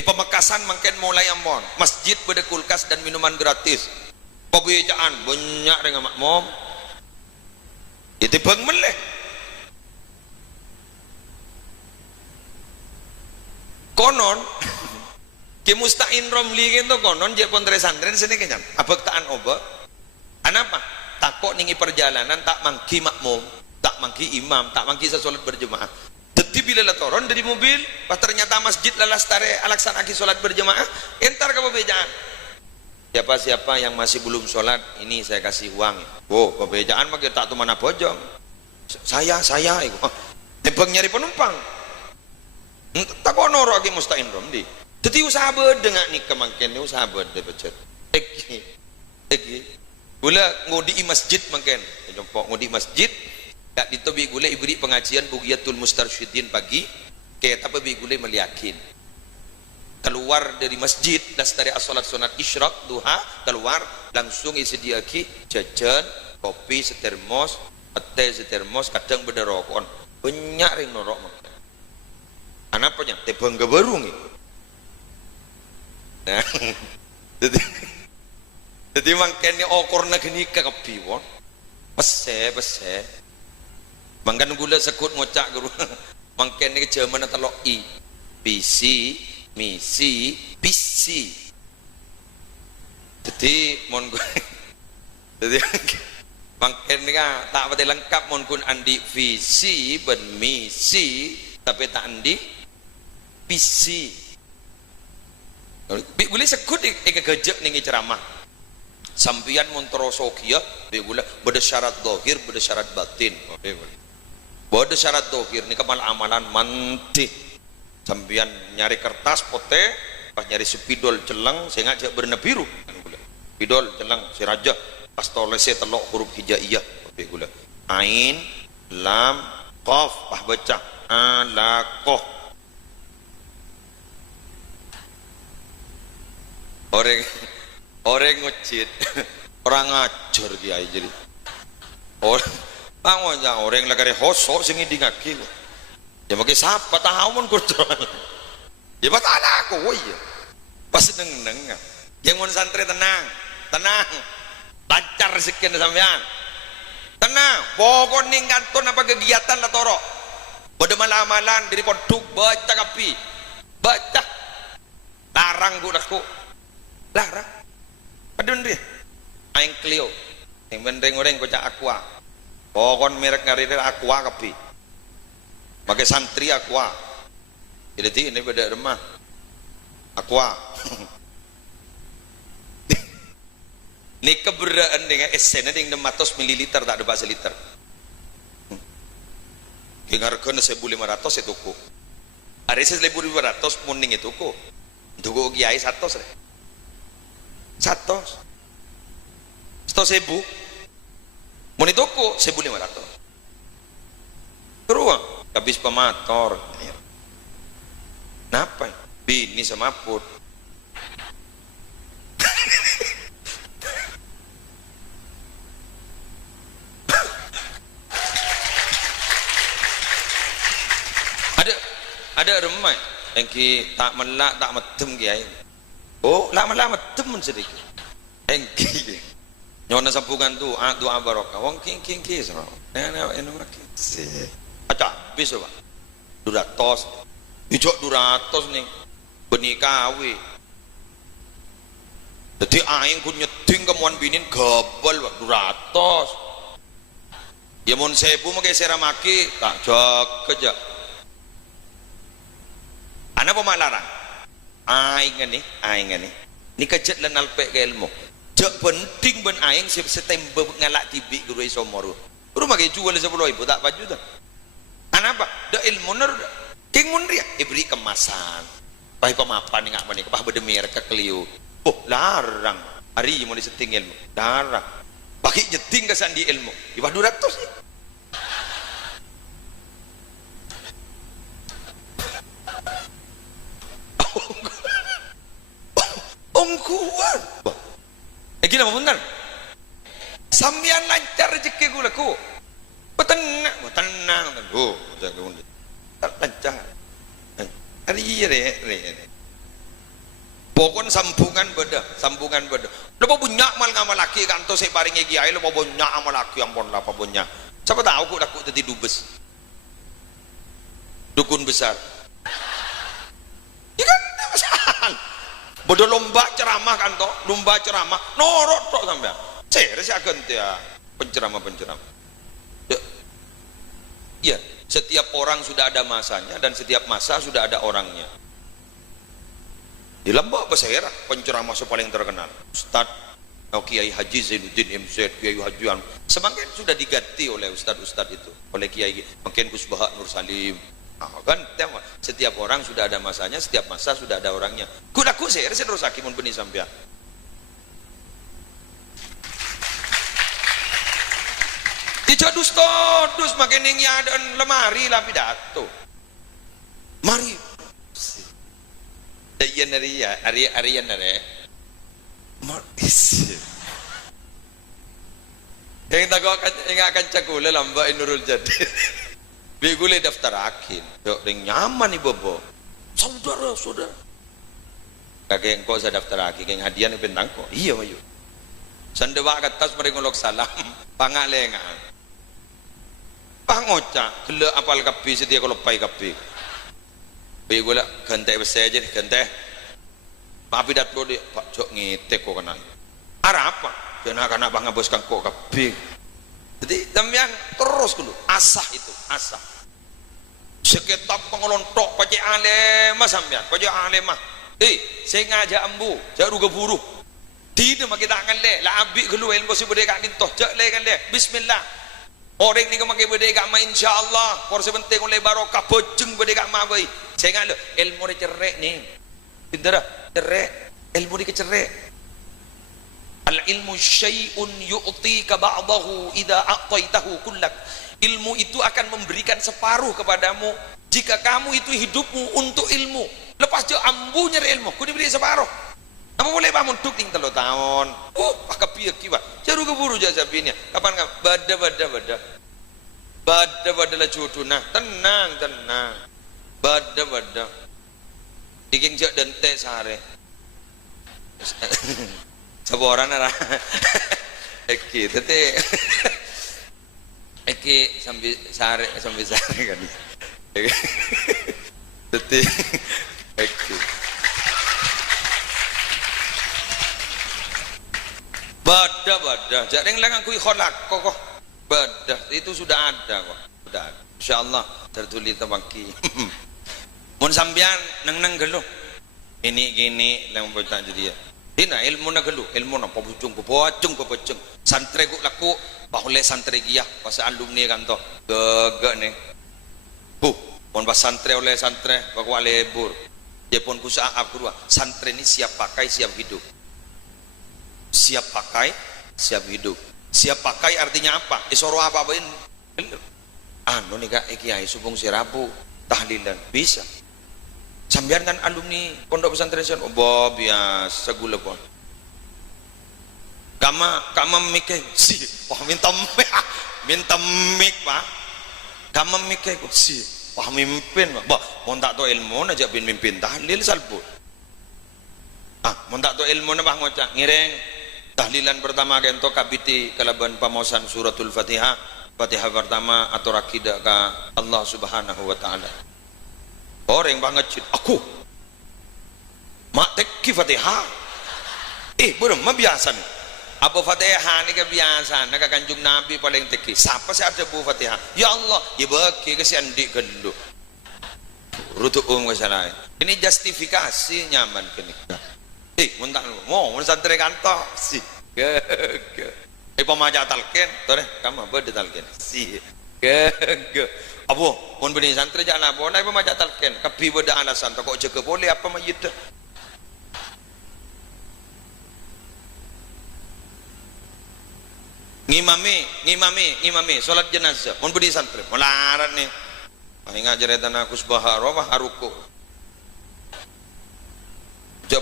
Pemekasan mungkin mulai ampon masjid pada kulkas dan minuman gratis pembejaan banyak dengan makmum itu bang meleh konon ki mustain romli gitu konon je pon santren sini kenyan abek taan oba anapa takok ningi perjalanan tak mangki makmum tak mangki imam tak mangki salat berjemaah jadi bila lah turun dari mobil pas ternyata masjid lalas tare alaksanaki salat berjemaah entar ke pembejaan siapa yang masih belum sholat ini saya kasih uang oh pembejaan mah tak tu mana bojong saya tebang nyari penumpang tak kono lagi mustain romli jadi usaha dengan ni kemangken usaha berdebat eki gula ngodi masjid mangken jompok ngodi masjid tak ditobi gula ibri pengajian bugiyatul mustarsyidin pagi kayak apa bi gula meliakin keluar dari masjid das dari as-salat sunat isyraq duha keluar langsung isi diaki jajan kopi setermos teh setermos kadang beda rokok banyak ring norok mangken anapanya tebang gabarung Nah, jadi jadi mangkene okorna geni ka kepiwon. Pese. Mangkan gula sekut ngocak guru. Mangkene ke Jerman telok i. PC, misi, PC. Jadi mon gue jadi mangkene ka tak pati lengkap mon kun andi visi ben misi tapi tak andi PC. Boleh sekut ika gejek ning ceramah. Sampian montroso kia boleh beda syarat dohir beda syarat batin. Beda syarat dohir ni kemal amalan mantih. Sampian nyari kertas pote pas nyari sepidol celeng sehingga dia berna biru. Pidol celeng si raja pas tolese telok huruf hijaiyah. Ain lam qaf pah baca alaqah. Orang ngecit, orang ngajar kiai jadi. Orang lagi hosok sing ngidingake. Ya pakai siapa tahu mun kurang. Ya batal aku, oh iya. Pas neng. Yang mun santri tenang. Lancar sekian sampean. Tenang, pokok ning kanton apa kegiatan lah toro. Pada malam-malam dari koduk baca kapi. Baca. Larang gudaku. Larang. Padahal dia, aing Clio, yang bendeng orang kocak aqua, pokon merek ngarir aqua kapi, pakai santri aqua, jadi ini beda remah, aqua, ini keberadaan dengan esennya dengan 600 ml tak ada bahasa liter, harganya 1.500 itu ku, hari 1.500 muning itu ku, untuk kiai 100 100 muni toko 1.500 teruang habis pemator napa bini semaput ada remai yang tak melak tak metem kiai. Oh, lama-lama temen sedikit. Engki. Nyona sampungan tu, doa barokah. Wong king sama. Nenek makin. Aca, bisa Pak. 200. Ijok 200 nih. Benih kawi. Jadi aing kun nyeting kemuan binin gabal Pak 200. Ya mun 1000 make seramaki tak jog keja. Ana pemalarang. Aing ni ni kejat lan alpek ke ilmu jak penting ben aing setembe ngalak tibi guru iso moru rumah ke jual 10.000 tak baju dah anapa da ilmu ner king mun ria ibri kemasan pai pemapan ngak mani kepah bedemir ke keliu oh larang hari mau diseting ilmu larang bagi nyeting ke sandi ilmu di 200 ni ongkuan gila apa benar sambian lancar rezeki gue laku tenang oh lancar hari re pokon sambungan beda lepas banyak mal ngamal laki kanto saya paringi kiai lepas banyak amal laki ampun apa banyak siapa tahu aku laku jadi dubes dukun besar ya kan masalah bodoh lomba ceramah kan toh lomba ceramah norot tok sampean serius akan ya penceramah ya setiap orang sudah ada masanya dan setiap masa sudah ada orangnya di lembah besar penceramah paling terkenal Ustadz Kiai Haji Zainuddin MZ Kiai Haji semakin sudah diganti oleh ustadz itu oleh Kiai makin Kusbaha Nur Salim. Kan setiap orang sudah ada masanya, setiap masa sudah ada orangnya. Kudaku saya terus hakimun benih sampean. Tidak dus makin yang ada lemari lah pidato. Mari. Arian nare. Maris. Yang tak akan cakule lamba Nurul Jadi. Begule daftar akin, ring nyaman nih bobo. Saudara. kakek engkau saya daftar lagi keng hadiah nih bentang kok iya mayu sandewa katas mari ngolok salam pangalengan pangoca gele apal kapi sedia kalau pai kapi pai gula gantai besar aja nih gantai tapi datlo dia pak cok ngitek kok kena arah apa jangan kena bang ngaboskan kok kapi jadi sampean terus dulu asah itu asah sekitar pengelontok pajak alemah sampean pajak alemah saya ngajak ambu jaru geburu tidak mak kita akan le lah abik gelu ilmu si bude kak nintoh jak le kan le bismillah orang ni kemakai bude kak ma insyaallah por sebenting oleh barokah bojeng bude kak ma boy saya ngalo ilmu ni cerek ni pintar cerek ilmu ni kecerek al ilmu syai'un yu'tika ba'dahu idza a'taitahu kullak ilmu itu akan memberikan separuh kepadamu jika kamu itu hidupmu untuk ilmu lepas je ambu nyari ilmu ku diberi separuh apa boleh bangun tuk ting 3 tahun pakai piye kiwa jaru keburu jasa binya kapan bada lah cutuna tenang bada diking jak dente sare saboran ara eki tete eki sambil sare kan tete eki bada jarang lang aku kholak kok bada itu sudah ada kok sudah ada insyaallah tertulis tabaki mun sampean nang gelo ini gini lang bocah jadi ya dina ilmu na gelo ilmu na pabujung santre ku laku bahole santre giyah pas alumni kan to gege ne pon pas santre oleh santre baku alebur dia pun kusa abdua santre ini siap pakai siap hidup siap pakai siap hidup siap pakai artinya apa isoro apa bain anu nih kak kiai subung sirabu tahlilan bisa sambian kan alumni pondok pesantren oh biasa gula pon kama mikir si wah minta mik pak kama mikir si wah mimpin bah mau tak tahu ilmu aja mimpin tahlil salbu mau tak tahu ilmu bah ngocak ngireng tahlilan pertama kento kabiti kalaban pamosan suratul fatihah pertama atau rakidah ka Allah subhanahu wa ta'ala orang banget cid aku mak teki fatihah belum mah biasa nih apa fatihah ni kebiasaan nak kanjung nabi paling teki siapa sih ada bu fatihah ya Allah ya bagi ke si andik gelu rutuung masalah ini justifikasi nyaman kini muntah mau santri kantor si ke pemaja talken tore kamu berde talken si ke abu mun beni santri jangan apa nai pemaja talken kapi berde alasan kok jaga boleh apa mayit ngimami salat jenazah mun beni santri melarat nih ingat jeritan aku subhanallah haruku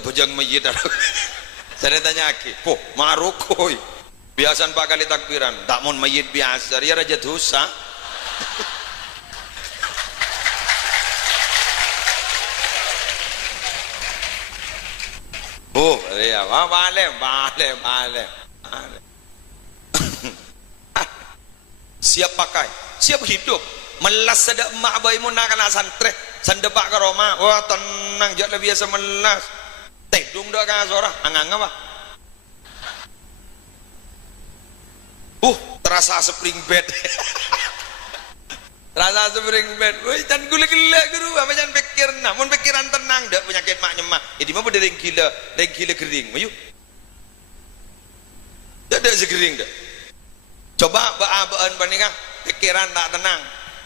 bojang mayit saya tanya aki marukoi biasa 4 kali takbiran tak mau mayit biasa dia raja dosa ya bale siap pakai siap hidup melas sada emak baimu nak kena santre sandepak ke Roma wah tenang jangan biasa melas tedung dah kan sorah angang apa terasa spring bed terasa spring bed woi dan gula-gula guru apa jangan pikir namun pikiran tenang dak penyakit mak nyemah ini mah beda gila kering mayu dak segering dak coba baan bandingkan pikiran tak tenang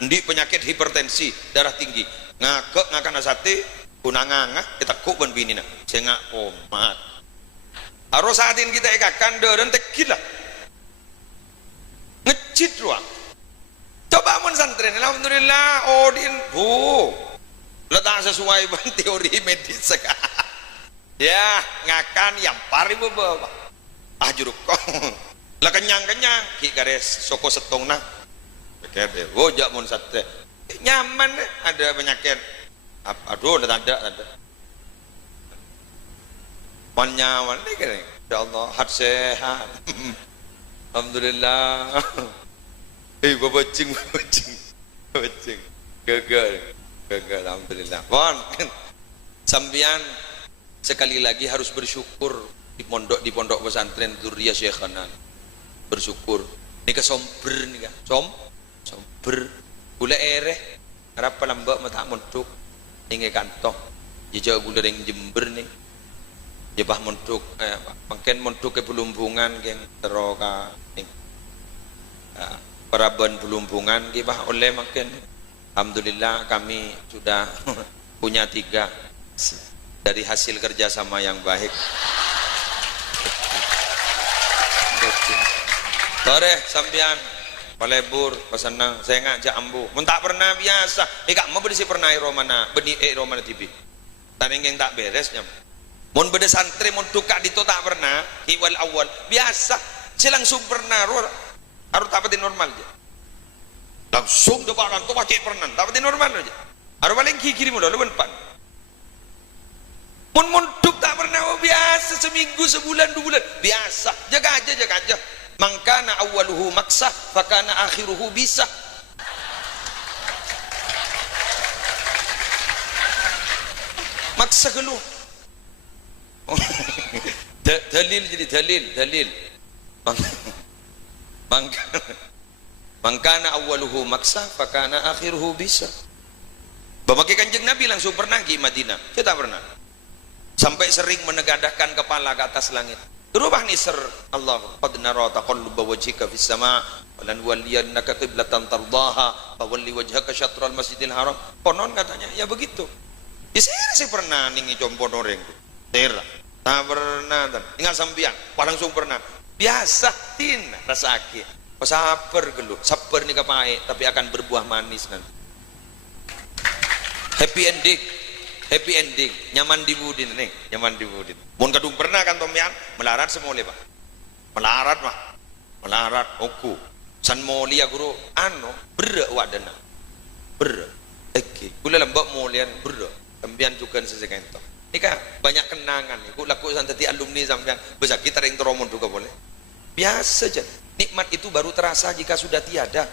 ndi penyakit hipertensi darah tinggi ngakak sate kunanganga kita kok ban bini nak saya ngak omat harus saatin kita ekakan dan tekilah ngecit ruang coba mun santren alhamdulillah odin letak sesuai ban teori medis ya ngakan yang pari beba juruk kok lah kenyang ki garis soko setong nah kede jak mun santren nyaman ada penyakit aduh ada Panyawan ni kan. Ya Allah, hat sehat. Alhamdulillah. Babacing. Gagal. Alhamdulillah. Bon. Sambian sekali lagi harus bersyukur di pondok pesantren Dzurriyyah Syekhana. Bersyukur. Ini kesomber nih kan. Somber. Gula ereh. Harap pelambak mata montuk. Ini kantoh. Jejak gula ring Jember nih. Jepah montuk. Makin montuk ke Pelumbungan geng teroka. Paraban Pelumbungan gipah oleh makin. Alhamdulillah kami sudah punya 3 dari hasil kerjasama yang baik. Tore sambian palebur pesenang saya ngajak ambu mun tak pernah biasa kak mau berdisi pernah romana beni romana TV taning yang tak beresnya mun beda santri mun tukak dito tak pernah iwal awal biasa saya langsung pernah harus dapatin normal aja langsung depan tuh pakai pernah dapatin normal aja harus paling kiri mudah lu pan mun tuk tak pernah biasa seminggu sebulan 2 bulan biasa jaga aja mangkana awaluhu maksah fakana akhiruhu bisa maksa keluh dalil jadi dalil mangkana awaluhu maksah fakana akhiruhu bisa bamakai kanjeng Nabi langsung pernah di Madinah saya tak pernah sampai sering menegadahkan kepala ke atas langit Terubah nisr Allah qad nara taqalluba wajhika fis sama' walan waliyannaka qiblatan tardaha fawalli wajhaka syatral masjidil haram konon katanya ya begitu ya saya pernah ningi compo noreng tera tak pernah tinggal sambian langsung pernah biasa tin rasake sabar geluh sabar ni kapai tapi akan berbuah manis nanti happy ending nyaman di budin nih nyaman di budin mun kadung pernah kan tomian melarat semua le pak melarat oku san molia guru ber wadana ber kula lembak molian ber tembian juga sesekan to nika banyak kenangan nih kula laku santati alumni sampean bisa kita ring teromon juga boleh biasa aja nikmat itu baru terasa jika sudah tiada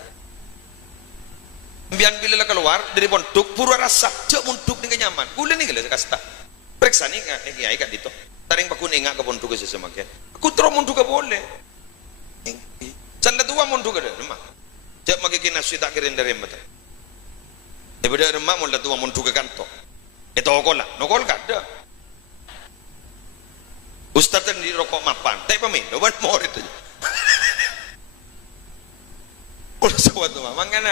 bian bila keluar dari pondok pura rasa cek pondok dengan nyaman boleh nih kalau kasta periksa nih kiai kat dito taring pakun ingat ke pondok sesemakin aku terus pondok boleh canda tua pondok ada rumah cek magi kinasi tak kirim dari mata daripada rumah mula tua pondok ke kantor itu okola nokol kada ustaz di rokok mapan tapi pemilu ban mau itu ulah suatu mah mangkana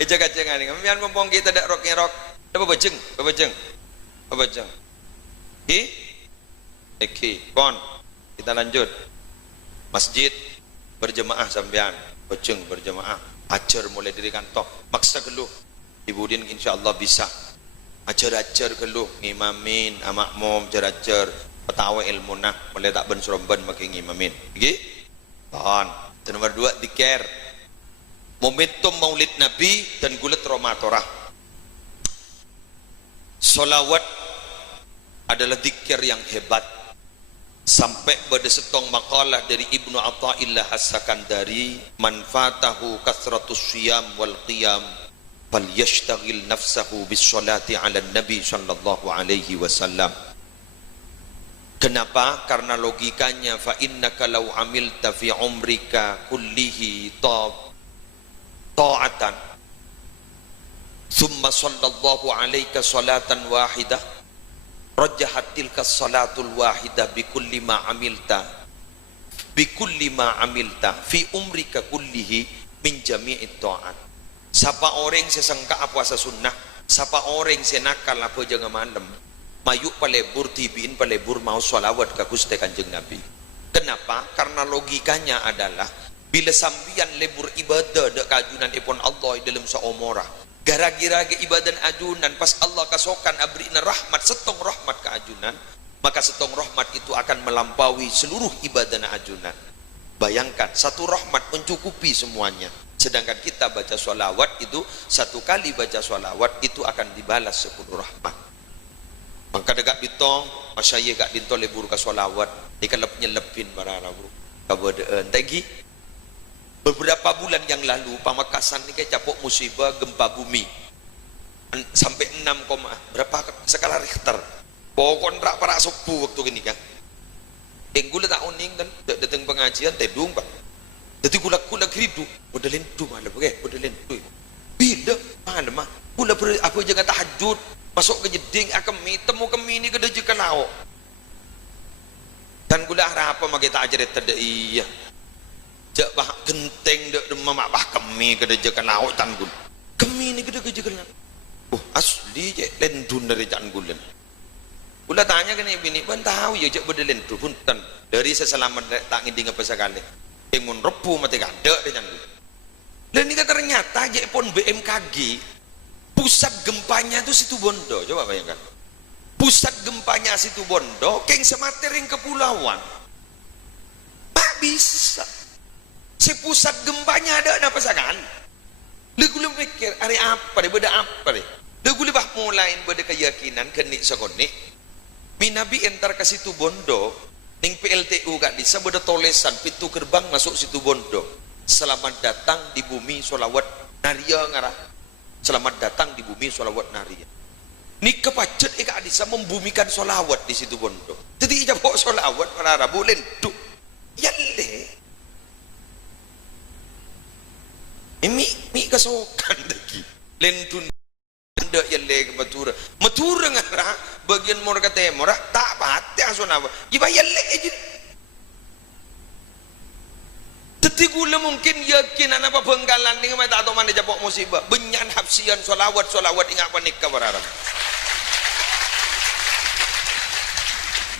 jaga-jaga ni kamian mumpung kita dak rok ngerok apa bajeng kon kita lanjut masjid berjemaah sampean bajeng berjemaah ajar mulai dari kantor maksa geluh Ibu Din insyaallah bisa ajar geluh ngimamin makmum ajar petawa ilmu nah mulai tak ben seromban makin ngimamin nggih kon nomor 2 dikir momentum maulid Nabi dan gulat Ramatorah. Solawat adalah dzikir yang hebat sampai pada setong makalah dari Ibnu Athaillah As-Sakandari manfatahu kasratus siyam wal qiyam falyashtagil nafsahu bis salati ala nabi sallallahu alaihi wasallam. Kenapa? Karena logikanya fa innaka law amilta fi umrika kullihi ta'atan thumma sallallahu alaika salatan wahidah rajahat tilka salatul wahidah bikulli ma amilta fi umrika kullihi min jami'it ta'at. Siapa orang sesengka puasa sunnah, siapa orang senakal apa jangan malam mayuk palebur tibiin palebur mau salawat ke Gusti Kanjeng Nabi. Kenapa? Karena logikanya adalah bila sambian lebur ibadah dek kajunan ipon Allah dalam seomorah gara-gara ke ibadah ajunan pas Allah kasokan abrina rahmat setong rahmat ke ajunan maka setong rahmat itu akan melampaui seluruh ibadah ajunan. Bayangkan satu rahmat mencukupi semuanya, sedangkan kita baca sholawat itu satu kali baca sholawat itu akan dibalas 10 rahmat. Maka dekat ditong masyayikh kak dinto lebur ka solawat dikelep nyelepin bararabu kabadaan tegi beberapa bulan yang lalu Pamekasan ini kayak capok musibah gempa bumi sampai 6, berapa skala Richter pokon rak para sepuh waktu ini kan yang gula tak uning kan datang pengajian tedung pak jadi gula kridu udah lentu malah pakai udah lentu bila mana mah gula aku jangan tahajud masuk ke jeding akemi temu kemi ini ke deje kenau dan gula arah apa magi tak ajar tadi iya jak bah genteng dek mamak bah kemi ke deje kenau tan gul kemi ini ke deje kenau asli je lendun dari jan gulen gula tanya kan bini ban tahu ya jak beda lendu punten dari seselamat tak ngiding apa sekali yang mun repu mati gade de jan gulen dan ini ternyata je pon BMKG pusat gempanya itu Situbondo, coba bayangkan. Pusat gempanya Situbondo, keng sematering kepulauan. Tak bisa. Si pusat gempanya ada apa sakan? Lagu lu mikir, hari apa deh, beda apa deh? Lagu lu bah mulain beda keyakinan kenik sekonik. Minabi entar ke Situbondo, ning PLTU gak bisa beda tolesan pintu gerbang masuk Situbondo. Selamat datang di bumi solawat naria ngarah. Selamat datang di bumi solawat naria. Ni kepacet ika bisa membumikan solawat di situ Bondo. Jadi ija bawa solawat para Rabu lendu. Yalle. Mi kesokan lagi. Lendu ndak yalle ke matura. Matura ngara bagian mor kata mora tak pati asona. Iba yalle aja. Teti gula mungkin yakin anak apa bengkalan ni kemai tak tahu mana japok musibah benyan hafsian solawat ingat panik kabararang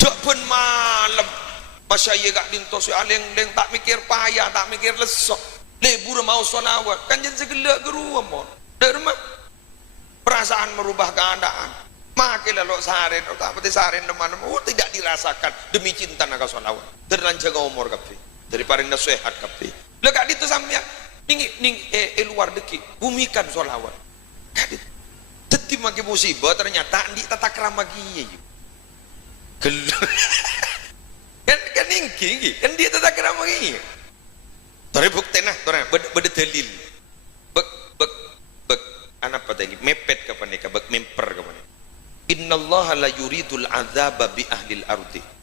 tak pun malam masyayikh gak dintos aleng tak mikir payah tak mikir lesok lebur mau solawat kan jen segelak geruam mon derma perasaan merubah keadaan makin lalu saren tak pati saren teman tidak dirasakan demi cinta naga solawat terlanjang umur kapi dari paling nasihat kape lekak itu sampai ning luar deki bumikan solawat kadit teti maki musibah ternyata di tata krama giye kan ningki kan dia tata krama giye tore bukti nah tore beda dalil bek anak apa tadi mepet kapan nih bek memper kapan innallaha la yuridul azaba bi ahlil ardi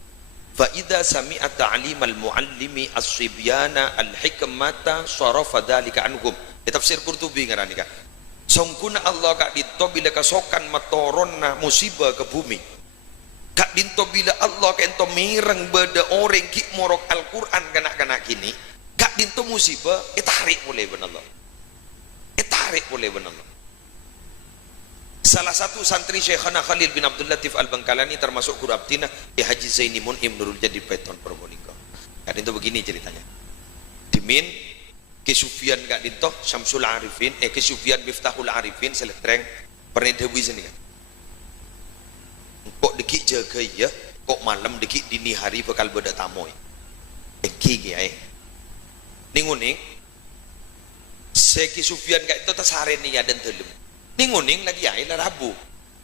فَإِذَا سَمِعَ تَعْلِيمَ الْمُعَلِّمِ الصِّبْيَانَ الْحِكْمَةَ صَرَفَ ذَلِكَ عَنْهُمْ tafsir Qurtubi ngarani ka songkuna Allah kak dinto bila kasokan matoronna musibah ke bumi kak dinto bila Allah kento mireng beda orang ki morok Al-Quran kanak-kanak kini kak dinto musibah tarik boleh ben Allah tarik boleh ben Allah. Salah satu santri Syekhana Khalil bin Abdul Latif Al-Bangkalani termasuk guru abdina di Haji Zaini Mun'im Nurul Jadi Peton Probolinggo. Kak Dinto begini ceritanya. Dimin ke Sufyan Kak Dinto Syamsul Arifin ke Sufyan Miftahul Arifin seletreng pernah dewi sini kan. Kok dekik jaga ya, kok malam dekik dini hari bakal beda tamoy. Dekik ya. Ninguning Seki Sufyan Kak itu tasaren nih dan telem. Ninguning lagi ya la Rabu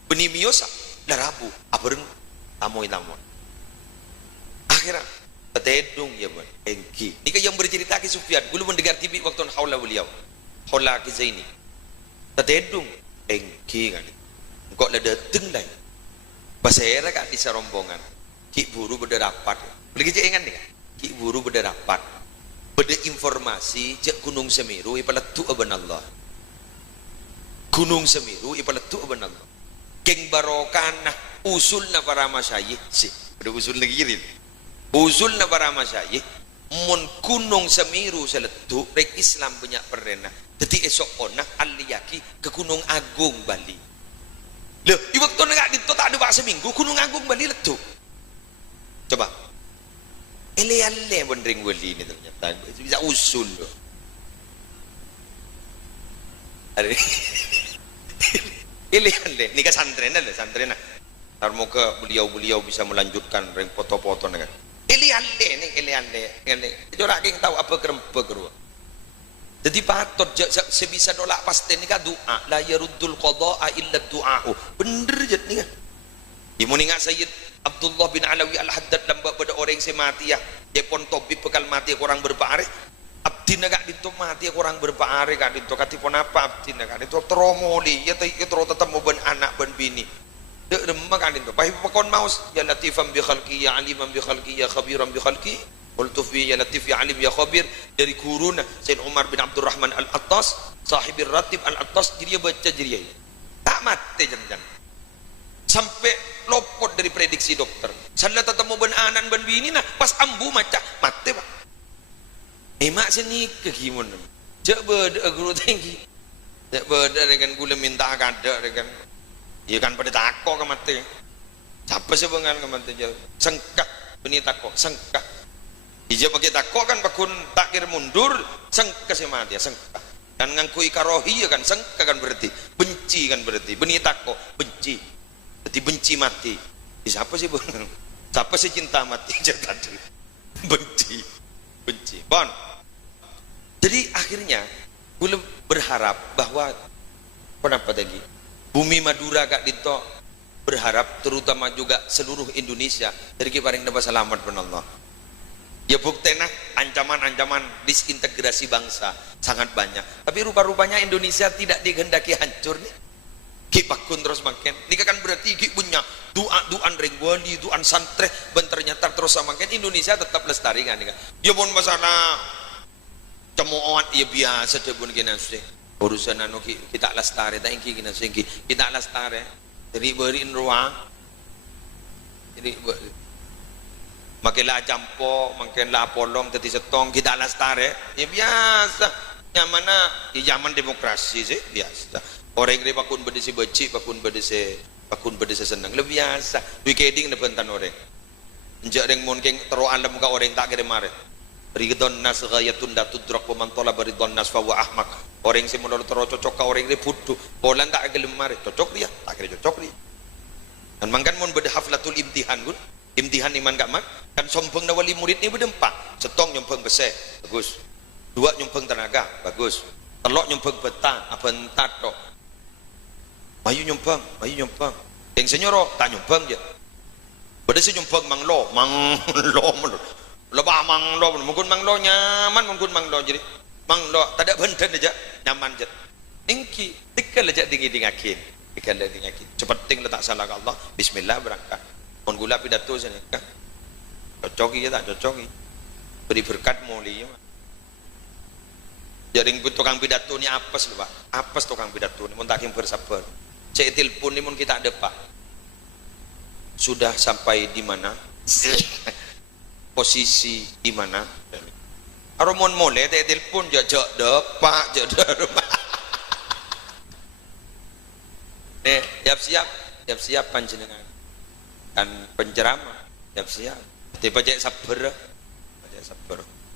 beni miosa la Rabu abareng tamoy akhirnya tetedung ya ban engki ini yang bercerita ke Sufyan dulu mendengar TV waktu haula beliau haula ke Zaini tetedung engki kan kok la dateng lah pasera kan di serombongan ki buru beda rapat beli je ingat nih ki buru beda rapat beda informasi cek Gunung Semeru ipaletu aban Allah Gunung Semeru ipaletu aban Allah geng barokana usulna para masyayikh sih ada usul lagi kirim usulna para masyayikh mun Gunung Semeru seletu rek Islam banyak perena jadi esok ona aliyaki ke Gunung Agung Bali loh di waktu nggak di tak ada bahasa minggu Gunung Agung Bali letu coba ele-ele bendring wali ini ternyata bisa usul loh ada ele-ele ini kan santren ntar mau ke beliau bisa melanjutkan reng foto-foto nih ele-ele nih ele-ele itu rakyat tahu apa kerempe keruah jadi patut sebisa nolak pasti ini kan doa la yaruddul qada'a illa du'a'u bener jadi nih kan imun ingat Sayyid Abdullah bin Alawi Al-Haddad lamba pada orang yang mati ya dia pun tobib bekal mati kurang berpaare abdina gak dinto mati kurang berpaare gak dinto katipun apa abdina gak dinto teromoli ya terus tetap mau ben anak ben bini dek demang gak dinto pahi pakon maus ya latifan bi khalqi ya aliman bi khalqi ya khabiran bi khalqi qultu fi ya latif ya alim ya khabir dari guruna Sayyid Umar bin Abdurrahman Al-Attas sahibir ratib Al-Attas jadi baca jadi tak mati jangan sampai lopot dari prediksi dokter. Salah tetemu ben anan ben bini nah pas ambu macak mati pak. Mak sini ke gimana? Jak beda guru tinggi. Jak beda dengan gula minta kada dengan. Ia kan pada tako ke mati. Siapa sih bengal ke mati jauh? Sengkak beni tako sengkak. Ija pakai tako kan pakun takir mundur sengkak sih mati sengkak. Dan ngangkui karohi kan sengkak kan berarti benci kan berarti beni tako benci. Jadi benci mati. Siapa sih bang? Siapa sih cinta mati? Tadi benci, benci. Bon. Jadi akhirnya gue berharap bahwa kenapa tadi bumi Madura gak dito berharap terutama juga seluruh Indonesia dari kiparing dapat selamat pun Allah. Ya buktena ancaman-ancaman disintegrasi bangsa sangat banyak. Tapi rupa-rupanya Indonesia tidak digendaki hancur nih. Kipakun terus makin ini kan berarti punya duaan ringwali duaan santre ben ternyata terus makin Indonesia tetap lestari kan ya pun masalah cemoan ya biasa deh pun kena sih urusan anu kita lestari tak ingki kena sih kita lestari jadi beriin ruang jadi makinlah jampo makinlah polong tadi setong kita lestari ya biasa yang mana ya zaman demokrasi sih biasa orang ini pakun berdisi beci, pakun berdisi senang. Lebih biasa. Weekending depan tan orang. Enjak reng mungkin terus alam muka orang tak kira mare. Ridon nas ghayatun la tudrak wa man talaba ridon nas fa huwa ahmaq. Orang sing menurut terus cocok ka orang ini bodoh. Bolan tak gelem mare. Cocok dia, tak kira cocok dia. Dan mangkan mun beda haflatul imtihan kun. Imtihan iman gak mak. Kan sompeng na wali murid ni berdempak. Setong nyumpeng besek, bagus. Dua nyumpeng tenaga, bagus. Telok nyumpeng betah, apa entar tok. Mayu nyumpang. Yang senyoro tak nyumpang je. Pada si nyumpang manglo, lebah manglo, mungkin manglo nyaman, mungkin manglo jadi manglo tak ada benten aja nyaman je. Ingki, tikal aja dingakin, cepat ting letak salah Allah. Bismillah berangkat. Mon gula pidato sana kan. Cocoki ya tak cocoki. Beri berkat mulia. Jaring tukang pidato ni apes lho Pak. Apes tukang pidato ni mun takim bersabar. Cek telepon ni mun kita ada Pak. Sudah sampai di mana? Posisi di mana? Aromon mole cek telepon jajak depak rumah. Nih, siap panjenengan. Kan penceramah, siap. Tiba cek sabar.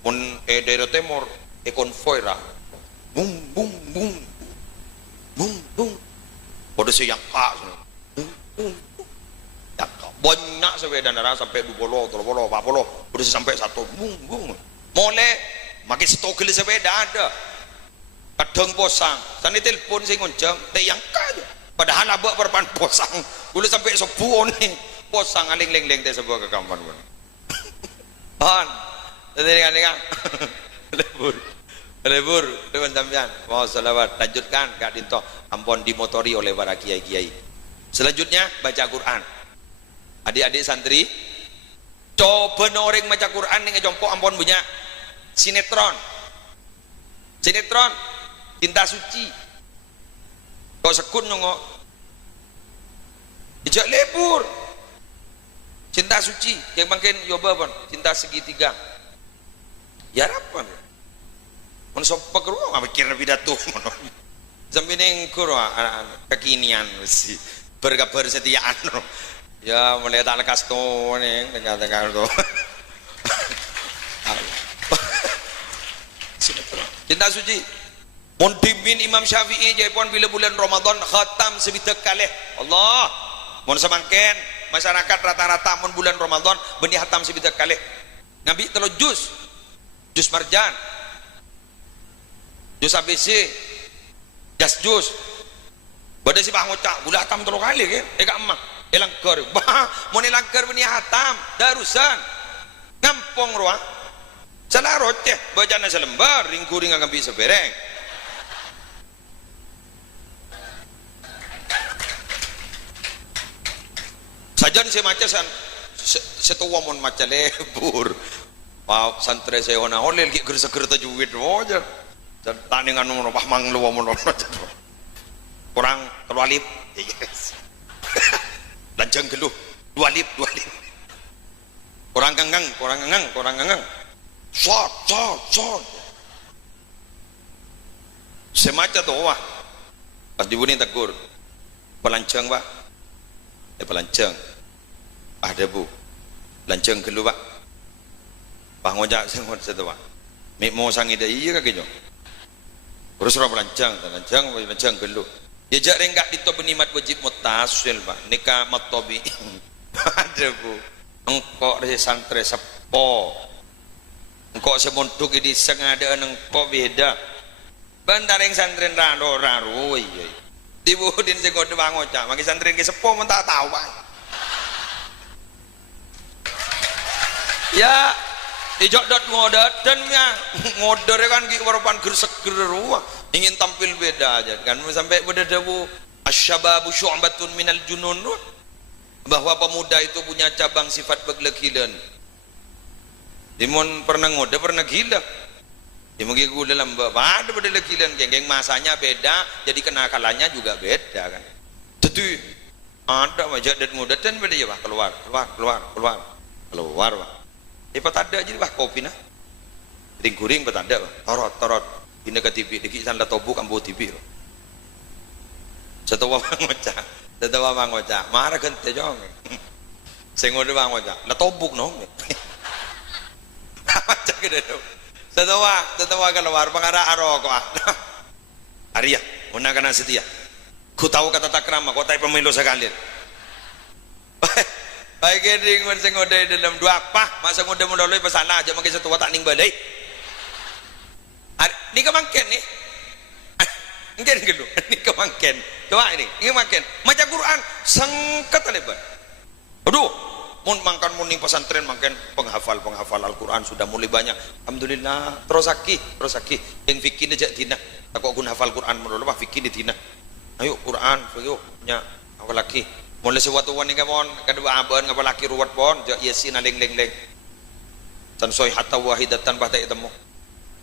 Mun daerah timur konvoy lah. Bung. Pada siang kak, banyak sepeda nara sampai 20, 30, 40, udah sampai 1, bung. Mulai makin stokil sepeda ada, kadang posang, sana telepon saya ngoncang, yang kaya, padahal abak berpan posang, udah sampai 10 nih, posang aling-leng teh sebuah kekampan pun. Han, tadi kan, lebur, dewan sampean, mau selawat, lanjutkan, Kak Dinto. Ampun dimotori oleh para kiai-kiai. Selanjutnya baca Quran. Adik-adik santri, coba orang baca Quran nih ngejompo ampun punya sinetron, cinta suci. Kau sekun nongok, ijak lebur, cinta suci. Yang makin yoba pun cinta segitiga. Ya apa? Mun sopak ruang mikir pidato. Sampai nengkur anak-anak kekinian sih berkabar setiaan ya mulai tak lekas tuh nih tengah-tengah tuh cinta suci muntimin Imam Syafi'i jaipun bila bulan Ramadan khatam sebitak kalih Allah mun semangken masyarakat rata-rata mun bulan Ramadan benih khatam sebitak kalih Nabi telo jus marjan jus ABC jas jus badai si bang ngocak gula hitam 3 kali kan gak emak Langkar bah mau langkar bani hatam darusan ngampong roa salah roceh bacana selembar ringkuring akan bisa bereng sajan saya maca setua mon maca lebur wow santri saya wana holel ki gersa-gerta juwit aja tandingan nomor pah mang lu mon kurang terwalip yes lanjang geluh dua lip kurang gangang shot semaca tuh wah pas dibuni tegur pelancang pak pelancang ada bu lancang geluh pak pak ngojak sengot satu pak mik mau sang ida iya kaki jo terus orang pelancang geluh ya jak renggak dito benimat wajib mutasil pak nikah matobi ada bu engkau dari santri sepo engkau semontuk di sengada engkau beda bentar yang santri raru iya dibudin segode bangocak maki santri ke sepo mun tak tahu pak ya ijok dot ngodat dan ngodor kan ki warupan gerseger ruah ingin tampil beda aja kan sampai pada dawu asyababu syu'batun minal junun bahwa pemuda itu punya cabang sifat beglegilan dimun pernah ngoda pernah gila dimungkin gue dalam ada pada legilan geng masanya beda jadi kenakalannya juga beda kan jadi ada wajah dan ngoda dan beda ya pak keluar pak petanda jadi pak kopi nah ring-guring petanda pak torot ini ke TV dikit sana tobuk ambo TV setelah mangocak marah gente jong saya ngode mangocak la tobuk nong macam gitu setelah keluar pengarah arok Arya mana kena setia ku tahu kata takrama kota pemilu sekalian baik eding men sing ngode dalam dua apa masa ngode mendoloi pesana aja makin setua tak ning badai ini kemangken nih mungkin gitu ini kemangken coba ini makin maca Quran sengket lebar aduh mun mangkan mun ning pesantren mangken penghafal Al-Quran sudah mulai banyak alhamdulillah terus aki yang fikir aja tina tak kok gun hafal Quran menurut apa fikir tina ayo Quran ayo nya apalagi mulai sesuatu wani kamon kedua aban apalagi ruwat pon yasin leng tan soy hatta wahidatan bah tak temu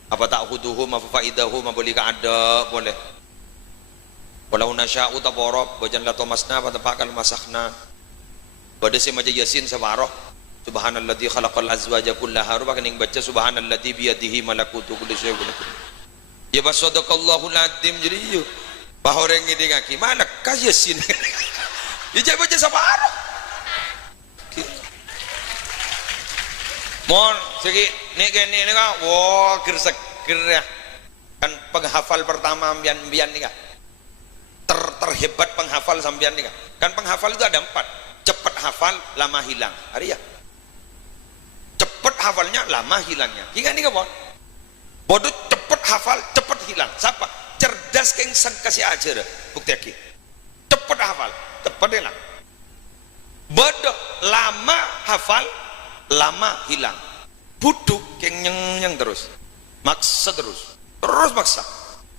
apa tak huduhu ma faidahu ma boleh ada boleh walau nasya'u tabarab wajan la tamasna wa tafaqal masakna pada si maja yasin sawaroh subhanalladzi khalaqal azwaja kullaha rupa kening baca subhanalladzi biyadihi malakutu kulli syai'in ya basadaqallahu lazim jadi yo bahoreng ngidi ngaki mana kas yasin dia baca sawaroh mon segi nek kene nika wah gersek ya kan penghafal pertama ambian nika terhebat penghafal sambian nika kan penghafal itu ada 4 cepat hafal lama hilang Arya cepat hafalnya lama hilangnya hingga nika bon bodoh cepat hafal cepat hilang siapa cerdas keng sang kasih ajar bukti aki cepat hafal cepat hilang bodoh lama hafal lama hilang buduk keng nyeng terus maksa terus maksa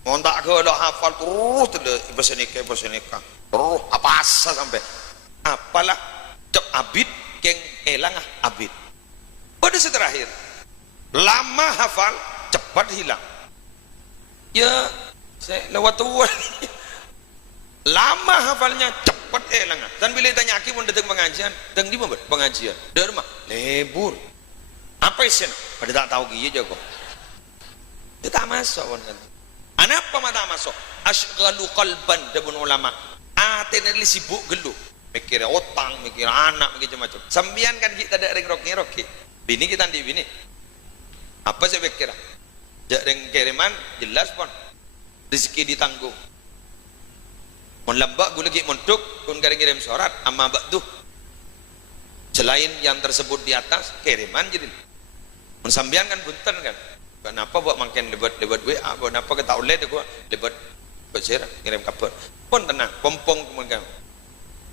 ngontak ke dah hafal terus bahasa nikah terus apa asa sampai apalah cep abid keng elang abid pada terakhir lama hafal cepat hilang ya saya lewat tua lama hafalnya cepat elang dan bila ditanya aki pun datang pengajian datang di mana pengajian dari rumah lebur apa isen pada tak tahu gigi jago dia tak masuk kan anak apa mata masuk asygalu qalban dabun ulama ateneli sibuk geluh mikir otang mikir anak mikir macam sambian kan kita ada ring roki bini kita di bini apa saya pikir jak ring kiriman jelas pun rezeki ditanggung mun lambak gue lagi montuk kun kirim surat amma ba'du selain yang tersebut di atas kiriman jadi mun sambian kan bunten kan kenapa buat makin lebat WA kenapa kita oleh gua lebat bercerah kirim kabar pun tenang pompong kemudian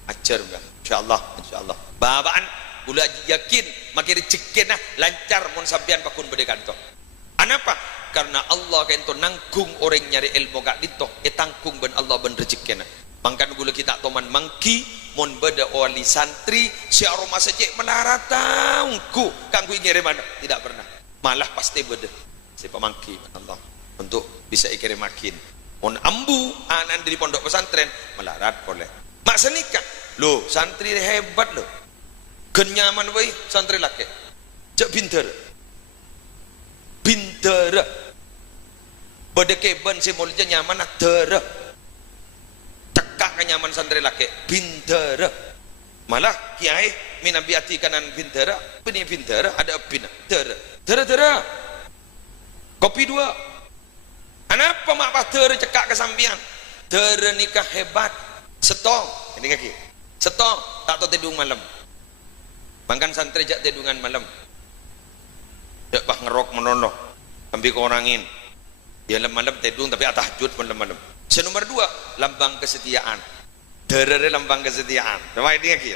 ajar enggak insyaallah babaan gula yakin makin cekin lancar mun sampean pakun bede kantor anapa karena Allah kento nangkung orang nyari ilmu gak dito tangkung ben Allah ben rezekina mangkan gula kita toman mangki mun beda wali santri si aroma saja menaratangku kangku ngirim mana tidak pernah malah pasti beda si pemangki Allah untuk bisa ikirim makin mun ambu anan dari pondok pesantren melarat boleh mak senikah lo santri hebat lo kenyaman wei santri laki jak pinter beda keben si mulja nyaman ter cekak kenyaman santri laki pinter malah kiai minabiati kanan pinter peni pinter ada pina ter kopi dua kenapa mak ter cekak kesambian ter nikah hebat setong ini kaki setong tak tahu tidung malam bangkan santri jak tidungan malam jak bah ngerok menonoh ambil ke orangin dia malam tidung tapi tahajud malam-malam nomor dua lambang kesetiaan derere lambang kesetiaan coba ini kaki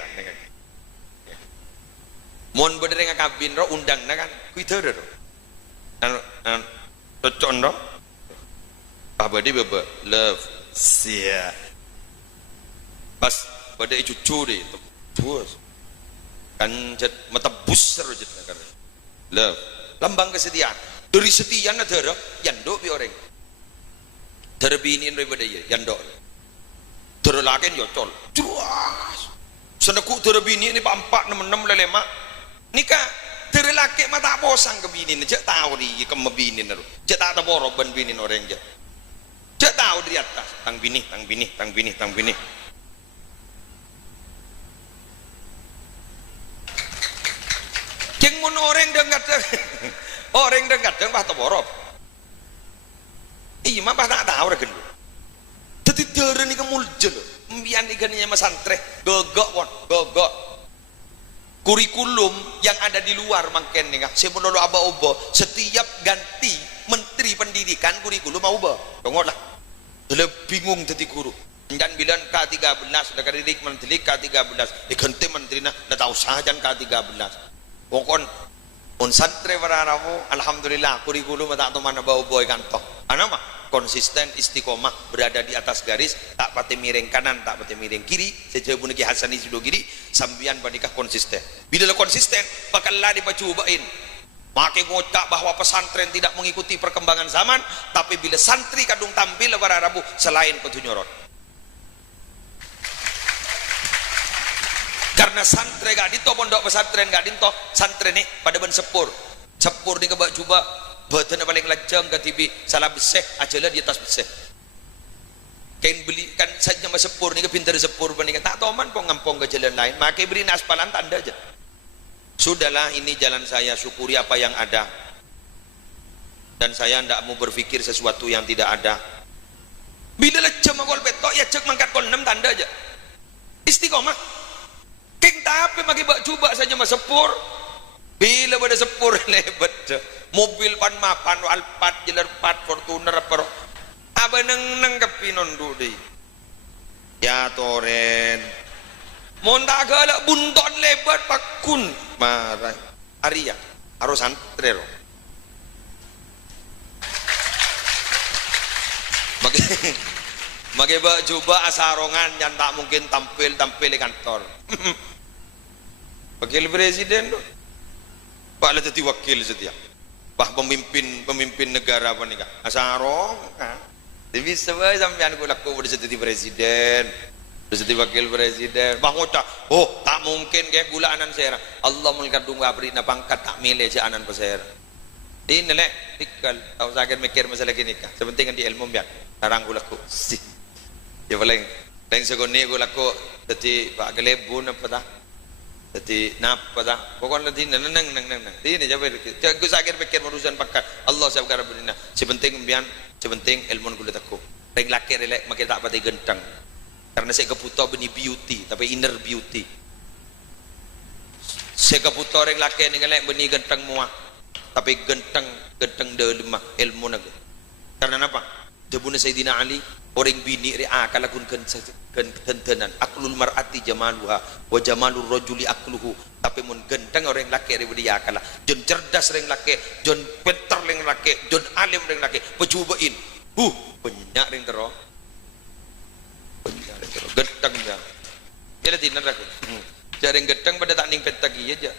mon berdiri dengan kabin ro undang kan kui derer cocok no apa dia bebe love sia pas pada cucu deh bos kan jet mata busser jet negara love lambang kesetiaan dari setia negara yando bi orang terbinin daripada dia yando terlaken yocol juas seneku terbini ini pampak 66 lelemak nikah terlake mata posang kebinin je tahu di kemebinin naru je tak ada boro ben binin orang je tahu di atas tang bini ceng mun orang dengat orang dengat jeung bah teboro iya mah tak tahu regen dadi dere ni kemulje lho mbiyan iki mas santre gogok kurikulum yang ada di luar mangken nih sebelum aba ubah setiap ganti menteri pendidikan kurikulum mau ubah dongotlah lebih bingung dadi guru dan bilang K13 sudah kadidik menteri K13 diganti menteri nah tahu saja K13 pokon on santre waranamu alhamdulillah kurikulum tak teman aba ubah kantor ana mah konsisten istiqomah berada di atas garis tak pati miring kanan tak pati miring kiri sejauh buniki Hasani sudah kiri sambian panikah konsisten bila konsisten bakal lah dipacubain makai ngocak bahwa pesantren tidak mengikuti perkembangan zaman tapi bila santri kadung tampil pada Rabu selain petunyorot karena santri gak dito pondok pesantren gak dinto santri nih pada ben sepur di kebak coba badan paling lajang ke TV salah besek ajalah di atas besek kain belikan saja mas sepur ni ke pintar sepur bandingkan tak toman pong ngampong ke jalan lain makai beri aspalan tanda aja sudahlah ini jalan saya syukuri apa yang ada dan saya tidak mau berpikir sesuatu yang tidak ada bila lejam akol betok ya cek mangkat kol 6 tanda aja istiqomah keng tapi makai bak coba saja mas sepur bila pada sepur lebat mobil pan mapan Alphard jeler pat Fortuner per aba neng kepinon dudi ya toren monta gala bunton lebat pakun marah Arya harus santrero mage ba coba asarongan yang tak mungkin tampil di kantor wakil presiden Pak lah jadi wakil setia bah pemimpin negara apa nih kak asarong tapi sebab sampean aku laku udah jadi presiden udah jadi wakil presiden bah ngocak oh tak mungkin kayak gula anan saya Allah mulkadung abri na pangkat tak milih si anan pasir ini lek tikal tahu sakit mikir masalah gini kak sepenting di ilmu biar tarang aku laku sih ya paling segoni aku laku jadi pak gelebun apa dah jadi napa dah pokoknya nanti neng ini jawab aku sakit pikir urusan pakat Allah saya berkata begini sepenting bian sepenting ilmu kulit aku yang laki relek makin tak pati genteng karena saya kebutuh benih beauty tapi inner beauty saya kebutuh orang laki ini ngelek benih genteng muah tapi genteng delimah ilmu naga karena apa Jabuna Sayyidina Ali, orang bini ri akalakun kentenan aklul mar'ati jamaluha wa jamalur rajuli akluhu. Tapi mun genteng orang laki ri dia akala. Jon cerdas orang laki, jon pintar orang laki, jon alim orang laki. Pecobain. Banyak ring tero. Banyak ring tero. Genteng dah. Jadi tinan aku. Jaring genteng pada tak ning petagi aja.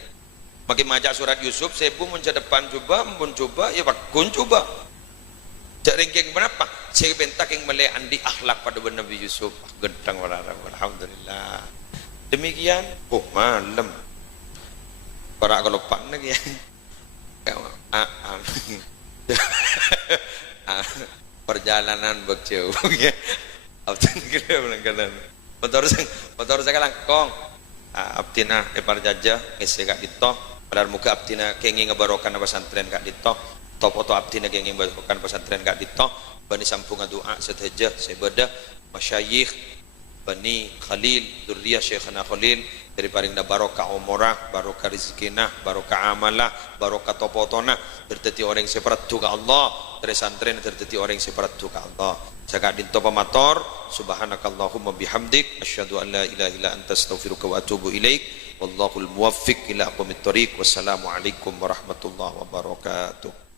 Makin majak surat Yusuf, sebu mun depan coba, mun coba ya bakun coba. Jaring keng berapa? Saya bentak yang mele andi akhlak pada Nabi Yusuf. Genteng warara. Alhamdulillah. Demikian. Malam. Para kalau pan lagi. Perjalanan berjauh. Abtin kira belangkanan. Motor saya langkong. Abtina epar jajah. Ese kak dito. Padahal muka abtina kengi ngebarokan pesantren kak dito. Topoto abtina kengi ngebarokan pesantren kak dito. Bani sampung doa seteja sebeda masyayikh Bani Khalil Durriyah Syekhana Khalil dari paring da barokah umurah, barokah rizkina, barokah amalah, barokah topotona terteti orang separatu ka Allah, dari santren terteti orang separatu ka Allah. Saka dinto pamator, subhanakallahumma bihamdik, asyhadu an la ilaha illa anta astaghfiruka wa atubu ilaik. Wallahul muwaffiq ila aqwamit thoriq. Wassalamu alaikum warahmatullahi wabarakatuh.